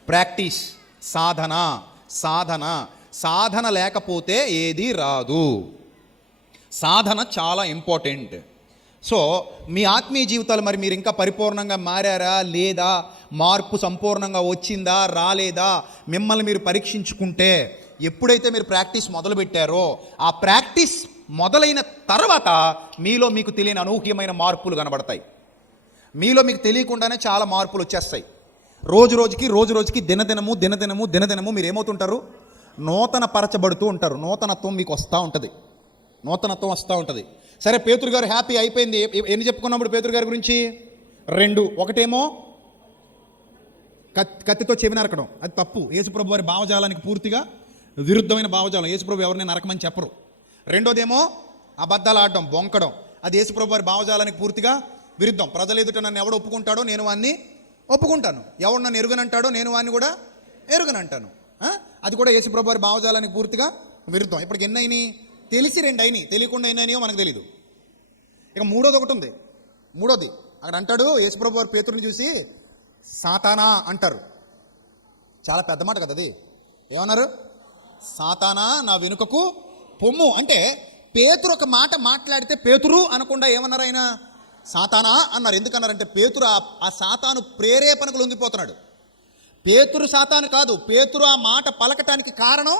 ప్రాక్టీస్, సాధన లేకపోతే ఏది రాదు. సాధన చాలా ఇంపార్టెంట్. సో మీ ఆత్మీయ జీవితాలు మరి మీరు ఇంకా పరిపూర్ణంగా మారారా లేదా, మార్పు సంపూర్ణంగా వచ్చిందా రాలేదా, మిమ్మల్ని మీరు పరీక్షించుకుంటే ఎప్పుడైతే మీరు ప్రాక్టీస్ మొదలుపెట్టారో ఆ ప్రాక్టీస్ మొదలైన తర్వాత మీలో మీకు తెలియని అనూహ్యమైన మార్పులు కనబడతాయి. మీలో మీకు తెలియకుండానే చాలా మార్పులు వచ్చేస్తాయి. రోజు రోజుకి దినదినము మీరు ఏమవుతుంటారు? నూతన పరచబడుతూ ఉంటారు. నూతనత్వం మీకు వస్తూ ఉంటుంది. సరే, పేతురు గారు హ్యాపీ అయిపోయింది. ఎన్ని చెప్పుకున్నప్పుడు పేతురు గారి గురించి? 2. ఒకటేమో కత్తితో చెవి నరకడం, అది తప్పు. యేసుప్రభు వారి భావజాలానికి పూర్తిగా విరుద్ధమైన భావజాలం. యేసుప్రభు ఎవరిని నరకమని చెప్పరు. రెండోదేమో అబద్ధాలు ఆడడం, బొంకడం, అది యేసుప్రభు వారి భావజాలానికి పూర్తిగా విరుద్ధం. ప్రజలు ఎదుట నన్ను ఎవడు ఒప్పుకుంటాడో నేను వాడిని ఒప్పుకుంటాను, ఎవడు నన్ను ఎరుగనంటాడో నేను వాడిని కూడా ఎరుగనంటాను. అది కూడా యేసుప్రభు వారి భావజాలానికి పూర్తిగా విరుద్ధం. ఇప్పటికి ఎన్ని అయినాయి? తెలిసి 2 అయినాయి, తెలియకుండా ఎన్నైనాయో మనకు తెలీదు. ఇక మూడోది ఒకటి ఉంది. మూడోది అక్కడ అంటాడు, యేసుప్రభు వారు పేతురుని చూసి సాతానా అంటారు. చాలా పెద్ద మాట కదా అది. ఏమన్నారు? సాతానా నా వెనుకకు పొమ్ము. అంటే పేతురు ఒక మాట మాట్లాడితే పేతురు అనకుండా ఏమన్నారు? ఆయన సాతానా అన్నారు. ఎందుకన్నారంటే పేతురు ఆ సాతాను ప్రేరేపణకు లొంగిపోతున్నాడు. పేతురు సాతాను కాదు, పేతురు ఆ మాట పలకటానికి కారణం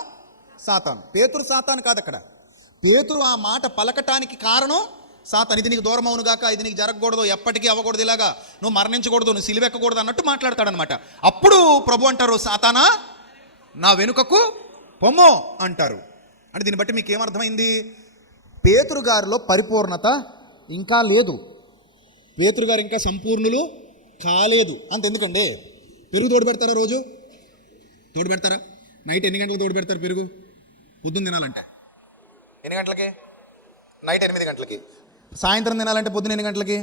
సాతాను. పేతురు సాతాను కాదు అక్కడ. పేతురు ఆ మాట పలకటానికి కారణం సాతాను. ఇది నీకు దూరం అవునుగాక, ఇది నీకు జరగకూడదు, ఎప్పటికీ అవ్వకూడదు, ఇలాగా నువ్వు మరణించకూడదు, నువ్వు సిలువెక్కకూడదు అన్నట్టు మాట్లాడతాడనమాట. అప్పుడు ప్రభు అంటారు, సాతానా నా వెనుకకు పొమ్ము అంటారు. అంటే దీన్ని బట్టి మీకు ఏమర్థమైంది? పేతురు గారిలో పరిపూర్ణత ఇంకా లేదు. పేతురు గారు ఇంకా సంపూర్ణులు కాలేదు. అంతెందుకండి, పెరుగు తోడు పెడతారా? రోజు తోడు పెడతారా? నైట్ ఎన్ని గంటలకు తోడు పెడతారు పెరుగు? పొద్దున్న తినాలంటే ఎన్ని గంటలకి? నైట్ 8 గంటలకి. సాయంత్రం తినాలంటే పొద్దున్న ఎన్ని గంటలకి?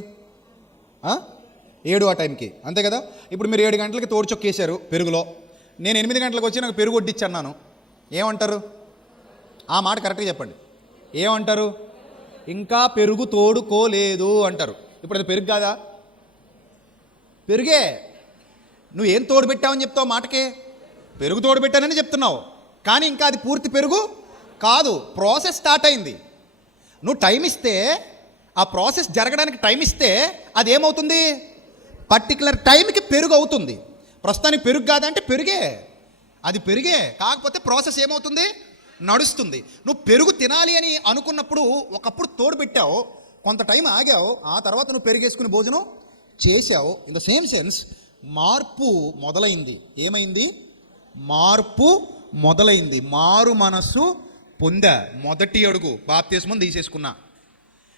7 ఆ టైంకి, అంతే కదా? ఇప్పుడు మీరు 7 గంటలకి తోడు చొక్కేశారు పెరుగులో, నేను 8 గంటలకు వచ్చి నాకు పెరుగు వడ్డిచ్చన్నాను, ఏమంటారు? ఆ మాట కరెక్ట్గా చెప్పండి. ఏమంటారు? ఇంకా పెరుగు తోడుకోలేదు అంటారు. ఇప్పుడు అది పెరుగు కాదా? పెరుగే. నువ్వేం తోడు పెట్టావని చెప్తావు మాటకే? పెరుగు తోడు పెట్టానని చెప్తున్నావు, కానీ ఇంకా అది పూర్తి పెరుగు కాదు. ప్రాసెస్ స్టార్ట్ అయింది. నువ్వు టైం ఇస్తే, ఆ ప్రాసెస్ జరగడానికి టైం ఇస్తే అది ఏమవుతుంది? పర్టికులర్ టైంకి పెరుగు అవుతుంది. ప్రస్తుతానికి పెరుగు కాదంటే పెరుగే, అది పెరిగే. కాకపోతే ప్రాసెస్ ఏమవుతుంది? నడుస్తుంది. నువ్వు పెరుగు తినాలి అని అనుకున్నప్పుడు ఒకప్పుడు తోడు పెట్టావు, కొంత టైం ఆగావు, ఆ తర్వాత నువ్వు పెరిగేసుకుని భోజనం చేసావు. ఇన్ ద సేమ్ సెన్స్ మార్పు మొదలైంది. ఏమైంది? మార్పు మొదలైంది. మారు మనస్సు పొందా. మొదటి అడుగు బాప్తిస్మం తీసేసుకున్నా.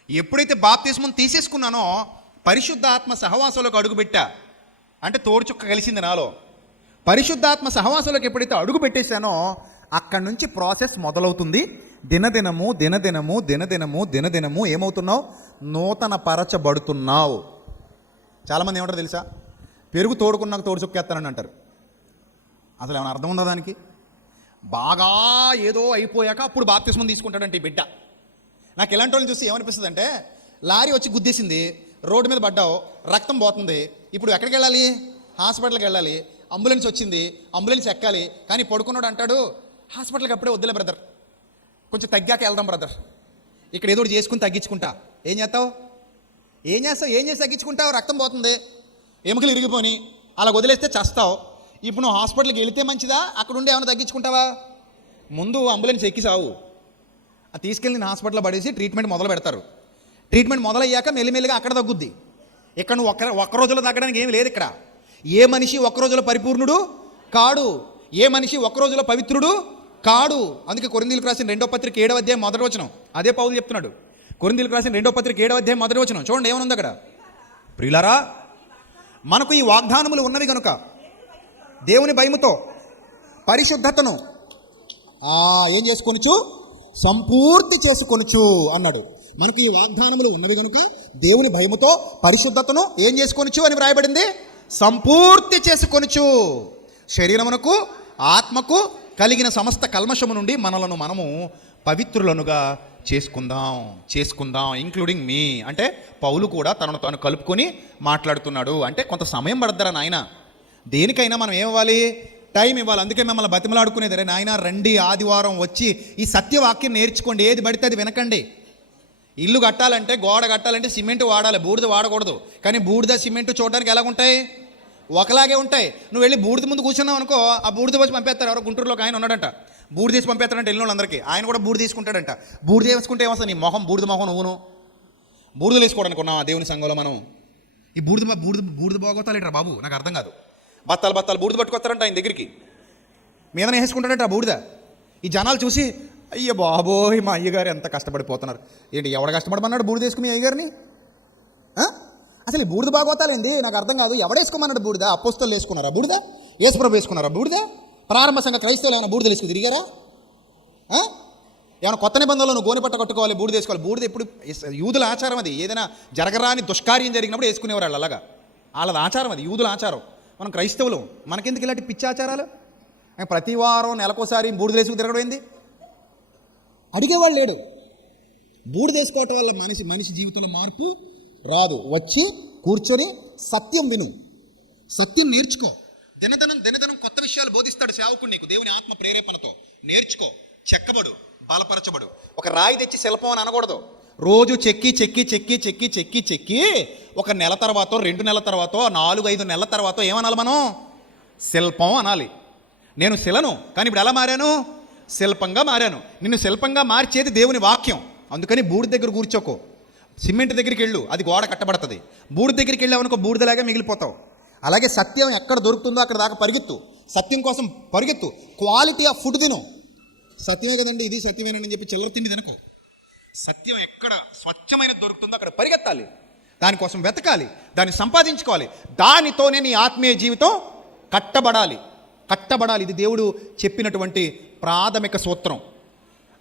ఎప్పుడైతే బాప్తిస్మం తీసేసుకున్నానో పరిశుద్ధాత్మ సహవాసంలోకి అడుగు పెట్టా. అంటే తోడు చుక్క కలిసింది నాలో. పరిశుద్ధాత్మ సహవాసంలోకి ఎప్పుడైతే అడుగు పెట్టేశానో అక్కడి నుంచి ప్రాసెస్ మొదలవుతుంది. దినదినము దినదినము దినదినము దినదినము ఏమవుతున్నావు? నూతన పరచబడుతున్నావు. చాలామంది ఏమంటారు తెలుసా? పెరుగు తోడుకున్నాక తోడు చుక్కేస్తానని అంటారు. అసలు ఏమైనా అర్థం ఉందా దానికి? బాగా ఏదో అయిపోయాక అప్పుడు బాప్తిస్మం తీసుకుంటాడంటే ఈ బిడ్డ. నాకు ఇలాంటి వాళ్ళని చూసి ఏమనిపిస్తుంది అంటే, లారీ వచ్చి గుద్దేసింది, రోడ్డు మీద పడ్డావు, రక్తం పోతుంది, ఇప్పుడు ఎక్కడికి వెళ్ళాలి? హాస్పిటల్కి వెళ్ళాలి. అంబులెన్స్ వచ్చింది, అంబులెన్స్ ఎక్కాలి, కానీ పడుకున్నాడు అంటాడు, హాస్పిటల్కి అప్పుడే వద్దులే బ్రదర్, కొంచెం తగ్గాక వెళ్దాం బ్రదర్, ఇక్కడ ఏదో ఒకటి చేసుకుని తగ్గించుకుంటా. ఏం చేస్తావు? ఏం చేసి తగ్గించుకుంటావు? రక్తం పోతుంది, ఎముకలు ఇరిగిపోని, అలా వదిలేస్తే చస్తావు. ఇప్పుడు నువ్వు హాస్పిటల్కి వెళితే మంచిదా, అక్కడ ఉండి ఏమైనా తగ్గించుకుంటావా? ముందు అంబులెన్స్ ఎక్కి సావు. అది తీసుకెళ్ళి నేను హాస్పిటల్లో పడేసి ట్రీట్మెంట్ మొదలు పెడతారు. ట్రీట్మెంట్ మొదలయ్యాక మెల్లిమెల్లిగా అక్కడ తగ్గుద్ది. ఇక్కడ నువ్వు ఒక్క రోజులో తగ్గడానికి ఏమి లేదు. ఇక్కడ ఏ మనిషి ఒక్క రోజులో పరిపూర్ణుడు కాడు, ఏ మనిషి ఒక్క రోజులో పవిత్రుడు కాడు. అందుకే కొరింథీయులకు రాసిన 2వ పత్రిక 7వ అధ్యాయం 1వ వచనం అదే పౌలు చెప్తున్నాడు. కొరింథీయులకు రాసిన 2వ పత్రిక 7వ అధ్యాయం 1వ వచనం చూడండి ఏమనుంది అక్కడ. ప్రియులారా, మనకు ఈ వాగ్దానములు ఉన్నవి కనుక దేవుని భయముతో పరిశుద్ధతను ఏం చేసుకొనుచు? సంపూర్తి చేసుకొనుచు అన్నాడు. మనకు ఈ వాగ్దానములు ఉన్నవి కనుక దేవుని భయముతో పరిశుద్ధతను ఏం చేసుకొనుచు అని వ్రాయబడింది? సంపూర్తి చేసుకొనుచు. శరీరమునకు ఆత్మకు కలిగిన సమస్త కల్మషము నుండి మనలను మనము పవిత్రులనుగా చేసుకుందాం ఇంక్లూడింగ్ మీ. అంటే పౌలు కూడా తనను తాను కలుపుకొని మాట్లాడుతున్నాడు. అంటే కొంత సమయం పడద్దరా నాయన, దేనికైనా మనం ఏమివ్వాలి? టైం ఇవ్వాలి. అందుకే మిమ్మల్ని బతిమలాడుకునేది, రే నాయన రండి ఆదివారం వచ్చి ఈ సత్యవాక్యం నేర్చుకోండి, ఏది పడితే అది వినకండి. ఇల్లు కట్టాలంటే, గోడ కట్టాలంటే సిమెంట్ వాడాలి, బూడిద వాడకూడదు. కానీ బూడిద సిమెంట్ చూడడానికి ఎలా ఉంటాయి? ఒకలాగే ఉంటాయి. నువ్వు వెళ్ళి బూడిద ముందు కూర్చున్నావు అనుకో, ఆ బూడిద వచ్చి పంపేస్తారు. ఎవరో గుంటూరులో ఆయన ఉన్నాడంట, బూడిద తీసి పంపేస్తాడంటే వెళ్ళిన వాళ్ళందరికీ. ఆయన కూడా బూడిద తీసుకుంటాడంట. బూడిద వేసుకుంటే ఏమొస్తుంది? నీ మొహం బూడిద మొహం, నువ్వును బూడిదలు వేసుకోవడానికి ఉన్నాం ఆ దేవుని సంఘంలో మనం. ఈ బూడిద బాగోతాలేట్రా బాబు, నాకు అర్థం కాదు. బత్తాలు బూడిద పట్టుకొస్తారంట ఆయన దగ్గరికి, మీదనే వేసుకుంటాడంట ఆ బూడిద. ఈ జనాలు చూసి అయ్య బాబోయ్ మా అయ్యగారు ఎంత కష్టపడిపోతున్నారు. ఏంటి ఎవడ కష్టపడమన్నాడు బూడిద వేసుకుని మీ అయ్యగారిని? అసలు ఈ బూడిద బాగోతాలేంది నాకు అర్థం కాదు. ఎవడేసుకోమన్నాడు బూడిద? అపోస్తలు వేసుకున్నారా బూడిద? యేసుప్రభు వేసుకున్నారా బూడిద? ప్రారంభ సంఘ క్రైస్తవులు ఏమైనా బూడిదలు వేసుకుని తిరిగారా? ఏమైనా కొత్త నిబంధనలో నువ్వు గోనెపట్ట కట్టుకోవాలి, బూడిద వేసుకోవాలి. బూడిద ఎప్పుడు యూదుల ఆచారం అది. ఏదైనా జరగరాని దుష్కార్యం జరిగినప్పుడు వేసుకునేవారు వాళ్ళు. అలాగా వాళ్ళది ఆచారం, అది యూదుల ఆచారం. మనం క్రైస్తవులు, మనకెందుకు ఇలాంటి పిచ్చి ఆచారాలు? ప్రతి వారం నెలకోసారి బూడిద వేసుకుని తిరగడం ఏంది? అడిగేవాళ్ళు లేడు. బూడిద వేసుకోవటం వల్ల మనిషి జీవితంలో మార్పు రాదు. వచ్చి కూర్చొని సత్యం విను, సత్యం నేర్చుకో. దినదినం కొత్త విషయాలు బోధిస్తాడు సేవకుడు నీకు దేవుని ఆత్మ ప్రేరేపణతో. నేర్చుకో, చెక్కబడు, బలపరచబడు. ఒక రాయి తెచ్చి శిల్పం అని అనకూడదు. రోజు చెక్కి ఒక నెల తర్వాత, 2 నెలల తర్వాత, 4-5 నెలల తర్వాత ఏమనాలి మనం? శిల్పం అనాలి. నేను శిలను, కానీ ఇప్పుడు ఎలా మారాను? శిల్పంగా మారాను. నిన్ను శిల్పంగా మార్చేది దేవుని వాక్యం. అందుకని బూడిద దగ్గర కూర్చోకో, సిమెంట్ దగ్గరికి వెళ్ళు, అది గోడ కట్టబడుతుంది. బూడిద దగ్గరికి వెళ్ళావనుకో బూడిదలాగా మిగిలిపోతావు. అలాగే సత్యం ఎక్కడ దొరుకుతుందో అక్కడ దాకా పరిగెత్తు, సత్యం కోసం పరిగెత్తు. క్వాలిటీ ఆఫ్ ఫుడ్ తిను. సత్యమే కదండి, ఇది సత్యమేనని చెప్పి చిల్లర తిండి తినకు. సత్యం ఎక్కడ స్వచ్ఛమైన దొరుకుతుందో అక్కడ పరిగెత్తాలి, దానికోసం వెతకాలి, దాన్ని సంపాదించుకోవాలి. దానితోనే నీ ఆత్మీయ జీవితం కట్టబడాలి. ఇది దేవుడు చెప్పినటువంటి ప్రాథమిక సూత్రం.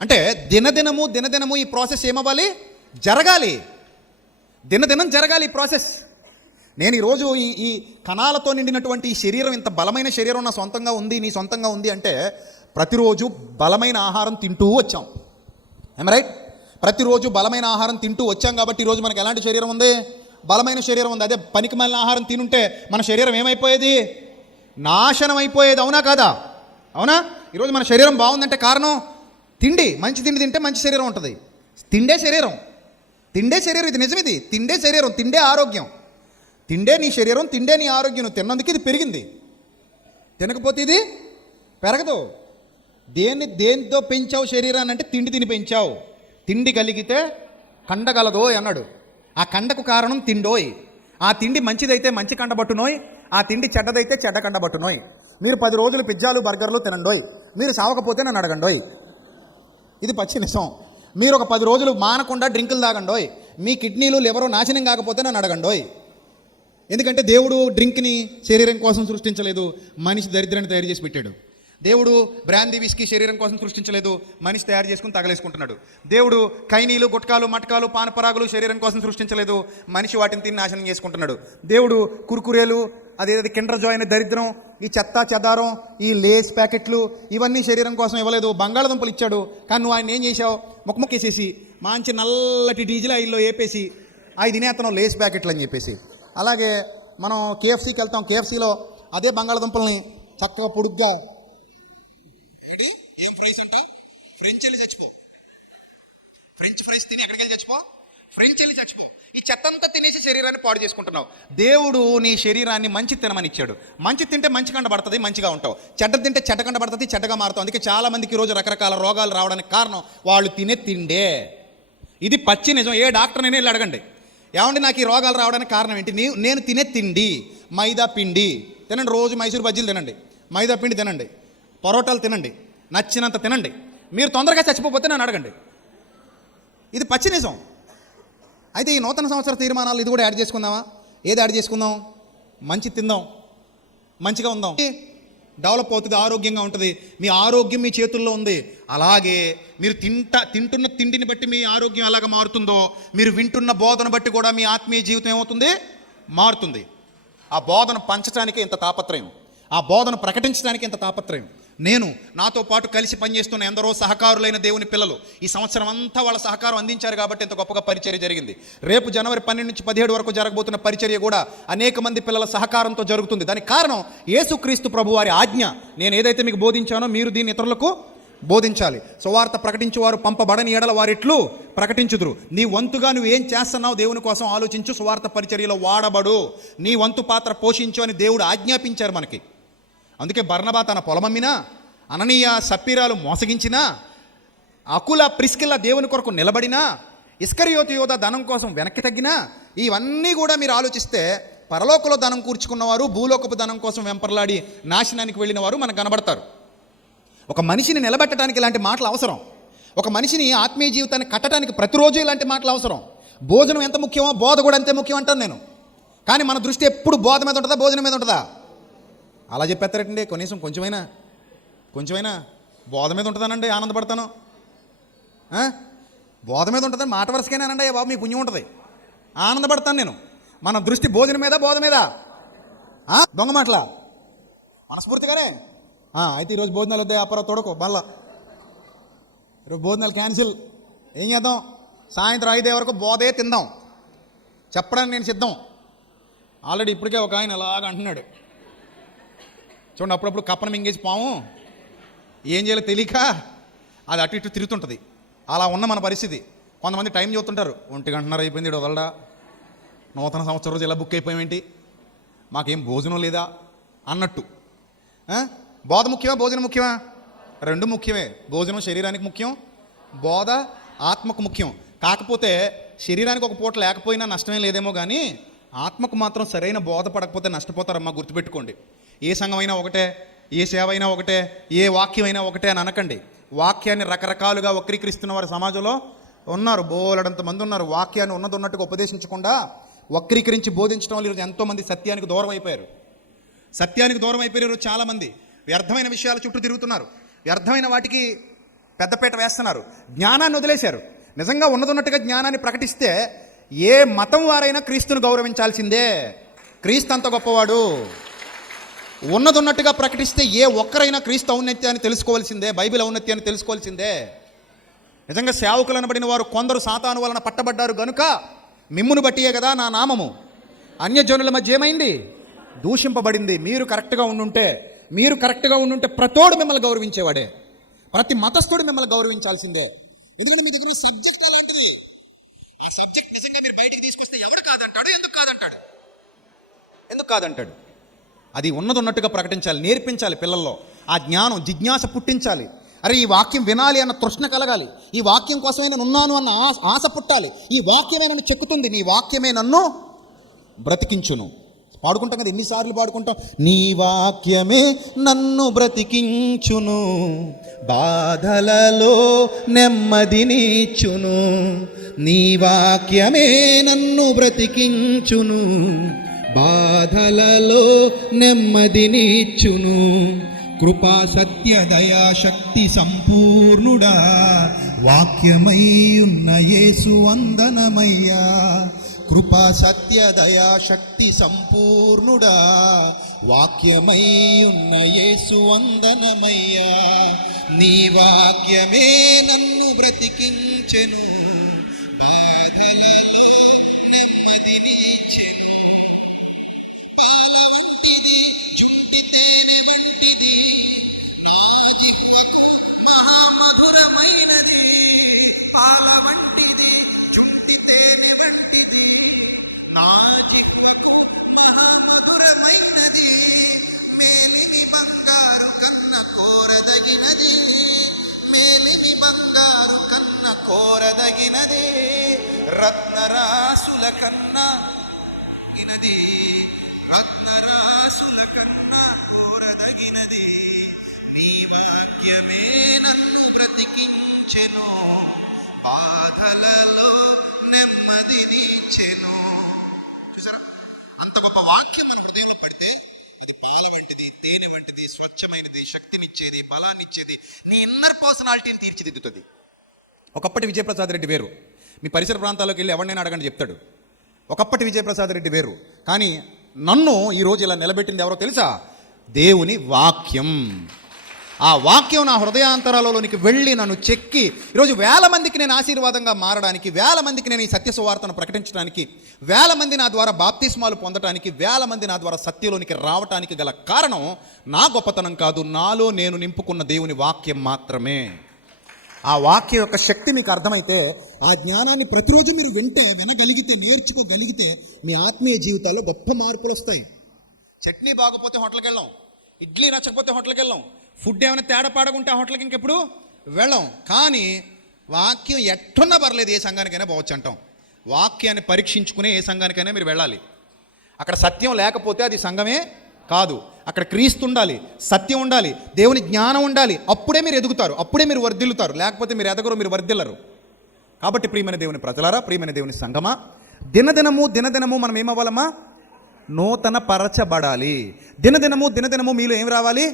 అంటే దినదినము ఈ ప్రాసెస్ ఏమవ్వాలి? జరగాలి. దినదినం జరగాలి ఈ ప్రాసెస్. నేను ఈరోజు ఈ కణాలతో నిండినటువంటి ఈ శరీరం, ఇంత బలమైన శరీరం నా సొంతంగా ఉంది, నీ సొంతంగా ఉంది అంటే ప్రతిరోజు బలమైన ఆహారం తింటూ వచ్చాం. రైట్? ప్రతిరోజు బలమైన ఆహారం తింటూ వచ్చాం కాబట్టి ఈరోజు మనకు ఎలాంటి శరీరం ఉంది? బలమైన శరీరం ఉంది. అదే పనికిమాలిన ఆహారం తినుంటే మన శరీరం ఏమైపోయేది? నాశనం అయిపోయేది. అవునా కాదా? అవునా? ఈరోజు మన శరీరం బాగుందంటే కారణం తిండి. మంచి తిండి తింటే మంచి శరీరం ఉంటుంది. తిండే శరీరం. ఇది నిజం. ఇది తిండే శరీరం, తిండే ఆరోగ్యం. తిండే నీ శరీరం, తిండే నీ ఆరోగ్యం. నువ్వు తిన్నందుకు ఇది పెరిగింది, తినకపోతే ఇది పెరగదు. దేంతో పెంచావు శరీరాన్ని అంటే తిండి తిని పెంచావు. తిండి కలిగితే కండగలదో అన్నాడు. ఆ కండకు కారణం తిండోయ్. ఆ తిండి మంచిదైతే మంచి కండబట్టునోయ్, ఆ తిండి చెడ్డదైతే చెడ్డ కండబట్టునోయ్. మీరు 10 రోజులు పిజ్జాలు బర్గర్లు తినండోయ్, మీరు సావకపోతే నన్ను అడగండోయ్. ఇది పచ్చి నిజం. మీరు ఒక 10 రోజులు మానకుండా డ్రింకులు తాగండోయ్, మీ కిడ్నీలు లివరు నాశనం కాకపోతే నన్ను అడగండోయ్. ఎందుకంటే దేవుడు డ్రింక్ని శరీరం కోసం సృష్టించలేదు, మనిషి దరిద్రాన్ని తయారు చేసి పెట్టాడు. దేవుడు బ్రాందీ విస్కీ శరీరం కోసం సృష్టించలేదు, మనిషి తయారు చేసుకుని తగలేసుకుంటున్నాడు. దేవుడు కైనీలు, గుట్కాలు, మటకాలు, పానపరాగులు శరీరం కోసం సృష్టించలేదు, మనిషి వాటిని తిని నాశనం చేసుకుంటున్నాడు. దేవుడు కుర్కురేలు, అదేది కిండర్ జాయ్ అనే దరిద్రం, ఈ చెత్త చెదారం, ఈ లేస్ ప్యాకెట్లు ఇవన్నీ శరీరం కోసం ఇవ్వలేదు. బంగాళదుంపలు ఇచ్చాడు, కానీ నువ్వు ఆయన ఏం చేసావు? ముక్కముక్కేసేసి మంచి నల్లటి డీజిల్ ఆయిల్లో వేపేసి అవి తినేస్తున్నావు, లేస్ ప్యాకెట్లు అని చెప్పేసి. అలాగే మనం కేఎఫ్సీకి వెళ్తాం, కేఎఫ్సీలో అదే బంగాళదుంపల్ని చక్కగా పొడుగ్గా ఏం ఫ్రైస్ ఉంటావు? ఫ్రెంచ్ వెళ్ళి చచ్చిపో. ఫ్రెంచ్ ఫ్రైస్ తిని ఎక్కడికి వెళ్ళి చచ్చిపో? ఫ్రెంచ్ వెళ్ళి చచ్చిపో. ఈ చెత్తంతా తినేసి శరీరాన్ని పాడు చేసుకుంటున్నావు. దేవుడు నీ శరీరాన్ని మంచి తినమని ఇచ్చాడు. మంచి తింటే మంచి కండబడుతుంది, మంచిగా ఉంటావు. చెడ్డ తింటే చెడ్డ కండబడుతుంది, చెడ్డగా మారుతావు. అందుకే చాలా మందికి ఈరోజు రకరకాల రోగాలు రావడానికి కారణం వాళ్ళు తినే తిండే. ఇది పచ్చి నిజం. ఏ డాక్టర్నైనా వెళ్ళి అడగండి, ఏమండి నాకు ఈ రోగాలు రావడానికి కారణం ఏంటి? నేను తినే తిండి మైదా పిండి తినండి. రోజు మైసూరు బజ్జీలు తినండి, మైదా పిండి తినండి, పరోటాలు తినండి, నచ్చినంత తినండి. మీరు తొందరగా చచ్చిపోతే నన్ను అడగండి. ఇది పచ్చి నిజం. అయితే ఈ నూతన సంవత్సర తీర్మానాలు ఇది కూడా యాడ్ చేసుకుందామా? ఏది యాడ్ చేసుకుందాం? మంచి తిందాం, మంచిగా ఉందాం, డెవలప్ అవుతుంది, ఆరోగ్యంగా ఉంటుంది. మీ ఆరోగ్యం మీ చేతుల్లో ఉంది. అలాగే మీరు తింటున్న తిండిని బట్టి మీ ఆరోగ్యం ఎలాగ మారుతుందో, మీరు వింటున్న బోధన బట్టి కూడా మీ ఆత్మీయ జీవితం ఏమవుతుంది? మారుతుంది. ఆ బోధన పంచడానికి ఇంత తాపత్రయం, ఆ బోధన ప్రకటించడానికి ఇంత తాపత్రయం. నేను నాతో పాటు కలిసి పనిచేస్తున్న ఎందరో సహకారులైన దేవుని పిల్లలు ఈ సంవత్సరం అంతా వాళ్ళ సహకారం అందించారు కాబట్టి ఇంత గొప్పగా పరిచర్య జరిగింది. రేపు జనవరి 12 నుంచి 17 వరకు జరగబోతున్న పరిచర్య కూడా అనేక మంది పిల్లల సహకారంతో జరుగుతుంది. దానికి కారణం యేసుక్రీస్తు ప్రభు వారి ఆజ్ఞ. నేను ఏదైతే మీకు బోధించానో మీరు దీన్ని ఇతరులకు బోధించాలి. సువార్త ప్రకటించేవారు పంపబడని ఎడల వారిట్లు ప్రకటించుదురు. నీ వంతుగా నువ్వు ఏం చేస్తున్నావు దేవుని కోసం ఆలోచించు. సువార్త పరిచర్యలో వాడబడు, నీ వంతు పాత్ర పోషించు అని దేవుడు ఆజ్ఞాపించారు మనకి. అందుకే బర్నబా తన పొలమమ్మినా, అననీయ సప్పీరాలు మోసగించినా, అకుల ప్రిస్కిల్ల దేవుని కొరకు నిలబడినా, ఇస్కరియోతు యోధ ధనం కోసం వెనక్కి తగ్గినా, ఇవన్నీ కూడా మీరు ఆలోచిస్తే పరలోకలో ధనం కూర్చుకున్నవారు, భూలోకపు ధనం కోసం వెంపర్లాడి నాశనానికి వెళ్ళిన వారు మనకు కనబడతారు. ఒక మనిషిని నిలబెట్టడానికి ఇలాంటి మాటలు అవసరం. ఒక మనిషిని ఆత్మీయ జీవితాన్ని కట్టడానికి ప్రతిరోజు ఇలాంటి మాటలు అవసరం. భోజనం ఎంత ముఖ్యమో బోధ కూడా అంతే ముఖ్యం అంటాను నేను. కానీ మన దృష్టి ఎప్పుడు బోధ మీద ఉంటుందా, భోజనం మీద ఉంటుందా? అలా చెప్పేస్తారండి. కనీసం కొంచెమైనా బోధ మీద ఉంటుందనండి, ఆనందపడతాను. బోధ మీద ఉంటుందని మాట వరుసకైనానండి, బాబు మీ పుణ్యం ఉంటుంది, ఆనందపడతాను నేను. మన దృష్టి భోజనం మీద, బోధ మీద. దొంగ మాటలా మనస్ఫూర్తిగానే. అయితే ఈరోజు భోజనాలు వద్దాయి, అప్పరా తొడకు మళ్ళా ఈరోజు భోజనాలు క్యాన్సిల్. ఏం చేద్దాం? సాయంత్రం 5 వరకు బోధే తిందాం చెప్పడానికి నేను సిద్ధం. ఆల్రెడీ ఇప్పటికే ఒక ఆయన ఎలాగ అంటున్నాడు చూడండి. అప్పుడప్పుడు కప్పన మింగేసి పాము ఏం చేయాలో తెలియక అది అటు ఇటు తిరుగుతుంటుంది. అలా ఉన్న మన పరిస్థితి. కొంతమంది టైం చూస్తుంటారు, 1:30 అయిపోయింది, ఇటు వదలడా, నూతన సంవత్సరం రోజు ఇలా బుక్ అయిపోయామేంటి, మాకేం భోజనం లేదా అన్నట్టు. బోధ ముఖ్యమా, భోజనం ముఖ్యమా? రెండు ముఖ్యమే. భోజనం శరీరానికి ముఖ్యం, బోధ ఆత్మకు ముఖ్యం. కాకపోతే శరీరానికి ఒక పూట లేకపోయినా నష్టమే లేదేమో, కానీ ఆత్మకు మాత్రం సరైన బోధ పడకపోతే నష్టపోతారమ్మా, గుర్తుపెట్టుకోండి. ఏ సంఘమైనా ఒకటే, ఏ సేవ అయినా ఒకటే, ఏ వాక్యం అయినా ఒకటే అని అనకండి. వాక్యాన్ని రకరకాలుగా వక్రీకరిస్తున్న వారి సమాజంలో ఉన్నారు, బోలెడంత మంది ఉన్నారు. వాక్యాన్ని ఉన్నది ఉన్నట్టుగా ఉపదేశించకుండా వక్రీకరించి బోధించడం వల్ల ఈరోజు ఎంతోమంది సత్యానికి దూరం అయిపోయారు. సత్యానికి దూరం అయిపోయారు ఈరోజు చాలామంది. వ్యర్థమైన విషయాల చుట్టూ తిరుగుతున్నారు, వ్యర్థమైన వాటికి పెద్దపీట వేస్తున్నారు, జ్ఞానాన్ని వదిలేశారు. నిజంగా ఉన్నదన్నట్టుగా జ్ఞానాన్ని ప్రకటిస్తే ఏ మతం వారైనా క్రీస్తును గౌరవించాల్సిందే. క్రీస్తు అంత గొప్పవాడు. ఉన్నదన్నట్టుగా ప్రకటిస్తే ఏ ఒక్కరైనా క్రీస్తు ఔన్నత్యాన్ని తెలుసుకోవాల్సిందే, బైబిల్ ఔన్నత్యాన్ని తెలుసుకోవాల్సిందే. నిజంగా సేవకులు అనబడిన వారు కొందరు సాతాను వలన పట్టబడ్డారు గనుక మిమ్మును బట్టియే కదా నా నామము అన్యజనుల మధ్య ఏమైంది, దూషింపబడింది. మీరు కరెక్ట్గా ఉండుంటే ప్రతోడు మిమ్మల్ని గౌరవించేవాడే, ప్రతి మతస్థుడు మిమ్మల్ని గౌరవించాల్సిందే. ఎందుకంటే మీ దగ్గర సబ్జెక్ట్ అలాంటిది. ఆ సబ్జెక్ట్ నిజంగా మీరు బయటికి తీసుకొస్తే ఎవడు కాదంటాడు, ఎందుకు కాదంటాడు. అది ఉన్నదన్నట్టుగా ప్రకటించాలి, నేర్పించాలి పిల్లల్లో. ఆ జ్ఞానం జిజ్ఞాస పుట్టించాలి. అరే ఈ వాక్యం వినాలి అన్న తృష్ణ కలగాలి. ఈ వాక్యం కోసమే నేను ఉన్నాను అన్న ఆశ పుట్టాలి. ఈ వాక్యమే నన్ను చెక్కుతుంది, నీ వాక్యమే నన్ను బ్రతికించును. పాడుకుంటాం కదా, ఎన్నిసార్లు పాడుకుంటాం, నీ వాక్యమే నన్ను బ్రతికించును, బాధలలో నెమ్మదినిచ్చును, నీ వాక్యమే నన్ను బ్రతికించును, బాధలలో నెమ్మదినిచ్చును, కృపా సత్య దయా శక్తి సంపూర్ణుడా, వాక్యమై ఉన్న యేసు వందనమయ్యా, కృపా సత్య దయా శక్తి సంపూర్ణుడా, వాక్యమై ఉన్న యేసు వందనమయ్యా, నీ వాక్యమే నన్ను బ్రతికించెను, కోరదగినది, రత్నరాసుల కన్నా ఇనది, రత్నరాసుల కన్నా కోరదగినది, నీ వాక్యమే నన్ను బ్రతికించెను, బాధలలో నెమ్మదినిచ్చెను. చూసారా, అంత గొప్ప వాక్యం మన హృదయంలో పెడితే ఇది పాలు వంటిది, తేనె వంటిది, స్వచ్ఛమైనది, శక్తినిచ్చేది, బలాన్నిచ్చేది, నీ ఇన్నర్ పర్సనాలిటీని తీర్చిదిద్దుతుంది. ఒకప్పటి విజయప్రసాద్ రెడ్డి వేరు, మీ పరిసర ప్రాంతాల్లోకి వెళ్ళి ఎవరినైనా అడగండి చెప్తాడు. ఒకప్పటి విజయప్రసాద్ రెడ్డి వేరు, కానీ నన్ను ఈరోజు ఇలా నిలబెట్టింది ఎవరో తెలుసా? దేవుని వాక్యం. ఆ వాక్యం నా హృదయాంతరాలలోనికి వెళ్ళి నన్ను చెక్కి ఈరోజు వేల మందికి నేను ఆశీర్వాదంగా మారడానికి, వేల మందికి నేను ఈ సత్య సువార్తను ప్రకటించడానికి, వేల మంది నా ద్వారా బాప్తిస్మాలు పొందడానికి, వేల మంది నా ద్వారా సత్యలోనికి రావటానికి గల కారణం నా గొప్పతనం కాదు, నాలో నేను నింపుకున్న దేవుని వాక్యం మాత్రమే. ఆ వాక్యం యొక్క శక్తి మీకు అర్థమైతే, ఆ జ్ఞానాన్ని ప్రతిరోజు మీరు వినగలిగితే, నేర్చుకోగలిగితే మీ ఆత్మీయ జీవితాల్లో గొప్ప మార్పులు వస్తాయి. చట్నీ బాగపోతే హోటల్కి వెళ్ళాం, ఇడ్లీ నచ్చకపోతే హోటల్కి వెళ్ళాం, ఫుడ్ ఏమైనా తేడా పాడకుంటే ఆ హోటల్కి ఇంకెప్పుడు వెళ్ళాం. కానీ వాక్యం ఎట్టున్నా పర్లేదు, ఏ సంఘానికైనా పోవచ్చు అంటాం. వాక్యాన్ని పరీక్షించుకునే ఏ సంఘానికైనా మీరు వెళ్ళాలి. అక్కడ సత్యం లేకపోతే అది సంఘమే కాదు. అక్కడ క్రీస్తు ఉండాలి, సత్యం ఉండాలి, దేవుని జ్ఞానం ఉండాలి. అప్పుడే మీరు ఎదుగుతారు, అప్పుడే మీరు వర్ధిల్లుతారు. లేకపోతే మీరు ఎదగరు, మీరు వర్ధిల్లరు. కాబట్టి ప్రియమైన దేవుని ప్రజలారా, ప్రియమైన దేవుని సంఘమా, దినదినము మనం ఏమవ్వాలమ్మా? నూతన పరచబడాలి. దినదినము మీలో ఏం రావాలి?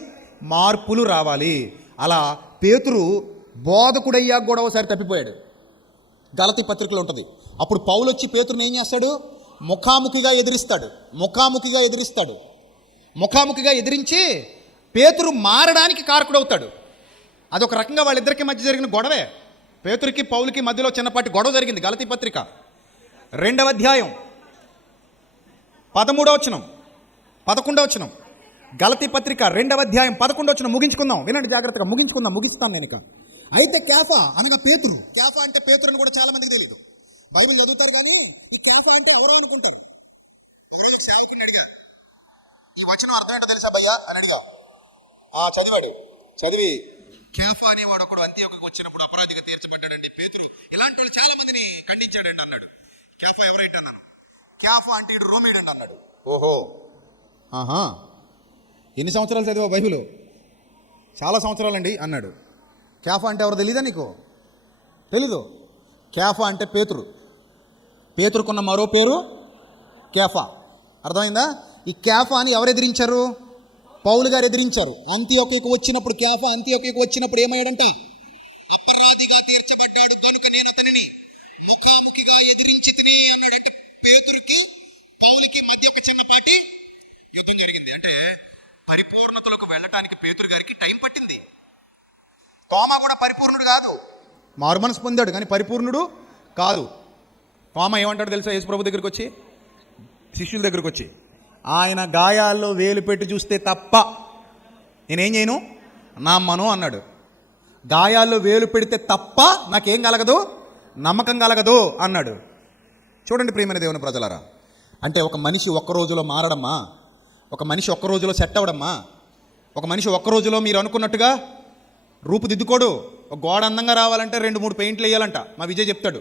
మార్పులు రావాలి. అలా పేతురు బోధకుడయ్యాక కూడా ఒకసారి తప్పిపోయాడు. గలతీ పత్రికలో ఉంటుంది. అప్పుడు పౌలు వచ్చి పేతురుని ఏం చేస్తాడు? ముఖాముఖిగా ఎదిరించి పేతురు మారడానికి కారకుడవుతాడు. అదొక రకంగా వాళ్ళిద్దరికి మధ్య జరిగిన గొడవే. పేతురికి పౌలుకి మధ్యలో చిన్నపాటి గొడవ జరిగింది. గలతీ పత్రిక 2వ అధ్యాయం 13వ వచనం 11వ వచనం. గలతీ పత్రిక 2వ అధ్యాయం 11వ వచనం. ముగించుకుందాం, వినండి జాగ్రత్తగా, ముగిస్తాను నేను ఇక. అయితే కేఫా అనగా పేతురు. కేఫా అంటే పేతురు అని కూడా చాలా మందికి తెలియదు. బైబిల్ చదువుతారు కానీ ఈ కేఫా అంటే ఎవరో అనుకుంటారు. సేవకుని అడిగా, ఈ వచనం అర్థం ఏంటో తెలుసా భయ్యా అని అడిగా. చదివి కేఫా అనేవాడు ఒకడు అంత్యోకి వచ్చినప్పుడు అపరాధిగా తీర్చబడ్డాడండి. పేతురు ఇలాంటి వాళ్ళు చాలా మందిని ఖండించాడండి అన్నాడు. కేఫా ఎవరైతే అన్నాను? కేఫా అంటే ఇడు రోమీడండి అన్నాడు. ఓహో, ఆహా, ఎన్ని సంవత్సరాలు చదివా బైబిల్? చాలా సంవత్సరాలండి అన్నాడు. కేఫా అంటే ఎవరు తెలీదా నీకు? తెలీదు. కేఫా అంటే పేతురు. పేతురుకున్న మరో పేరు కేఫా. అర్థమైందా? ఈ కేఫాని ఎవరు ఎదిరించారు? పౌలు గారు ఎదిరించారు. అంతియోకియకు వచ్చినప్పుడు కేఫా అంతియోకియకు వచ్చినప్పుడు ఏమయ్యాడంట? అపరాధిగా తీర్చబడ్డాడు కనుక నేను అతనిని ముఖాముఖిగా ఎదిరించి తిని అన్నాడంటే పేతురుకి పౌలుకి మధ్య ఒక చిన్నపాటి యుద్ధం జరిగింది. అంటే పరిపూర్ణతలకు వెళ్ళటానికి పేతురు గారికి టైం పట్టింది. తోమా కూడా పరిపూర్ణుడు కాదు, మారు మనసు పొందాడు కానీ పరిపూర్ణుడు కాదు. తోమా ఏమంటాడు తెలుసా? యేసు ప్రభు దగ్గరికి వచ్చి, శిష్యుల దగ్గరికి వచ్చి, ఆయన గాయాల్లో వేలు పెట్టి చూస్తే తప్ప నేనేం చేయను, నమ్మను అన్నాడు. గాయాల్లో వేలు పెడితే తప్ప నాకేం కలగదు, నమ్మకం కలగదు అన్నాడు. చూడండి ప్రియమైన దేవుని ప్రజలారా, అంటే ఒక మనిషి ఒక్క రోజులో మారడమ్మా, ఒక మనిషి ఒక్క రోజులో సెట్ అవ్వడమ్మా, ఒక మనిషి ఒక్క రోజులో మీరు అనుకున్నట్టుగా రూపుదిద్దుకోడు. ఒక గోడ అందంగా రావాలంటే 2-3 పెయింట్లు వేయాలంట. మా విజయ్ చెప్తాడు.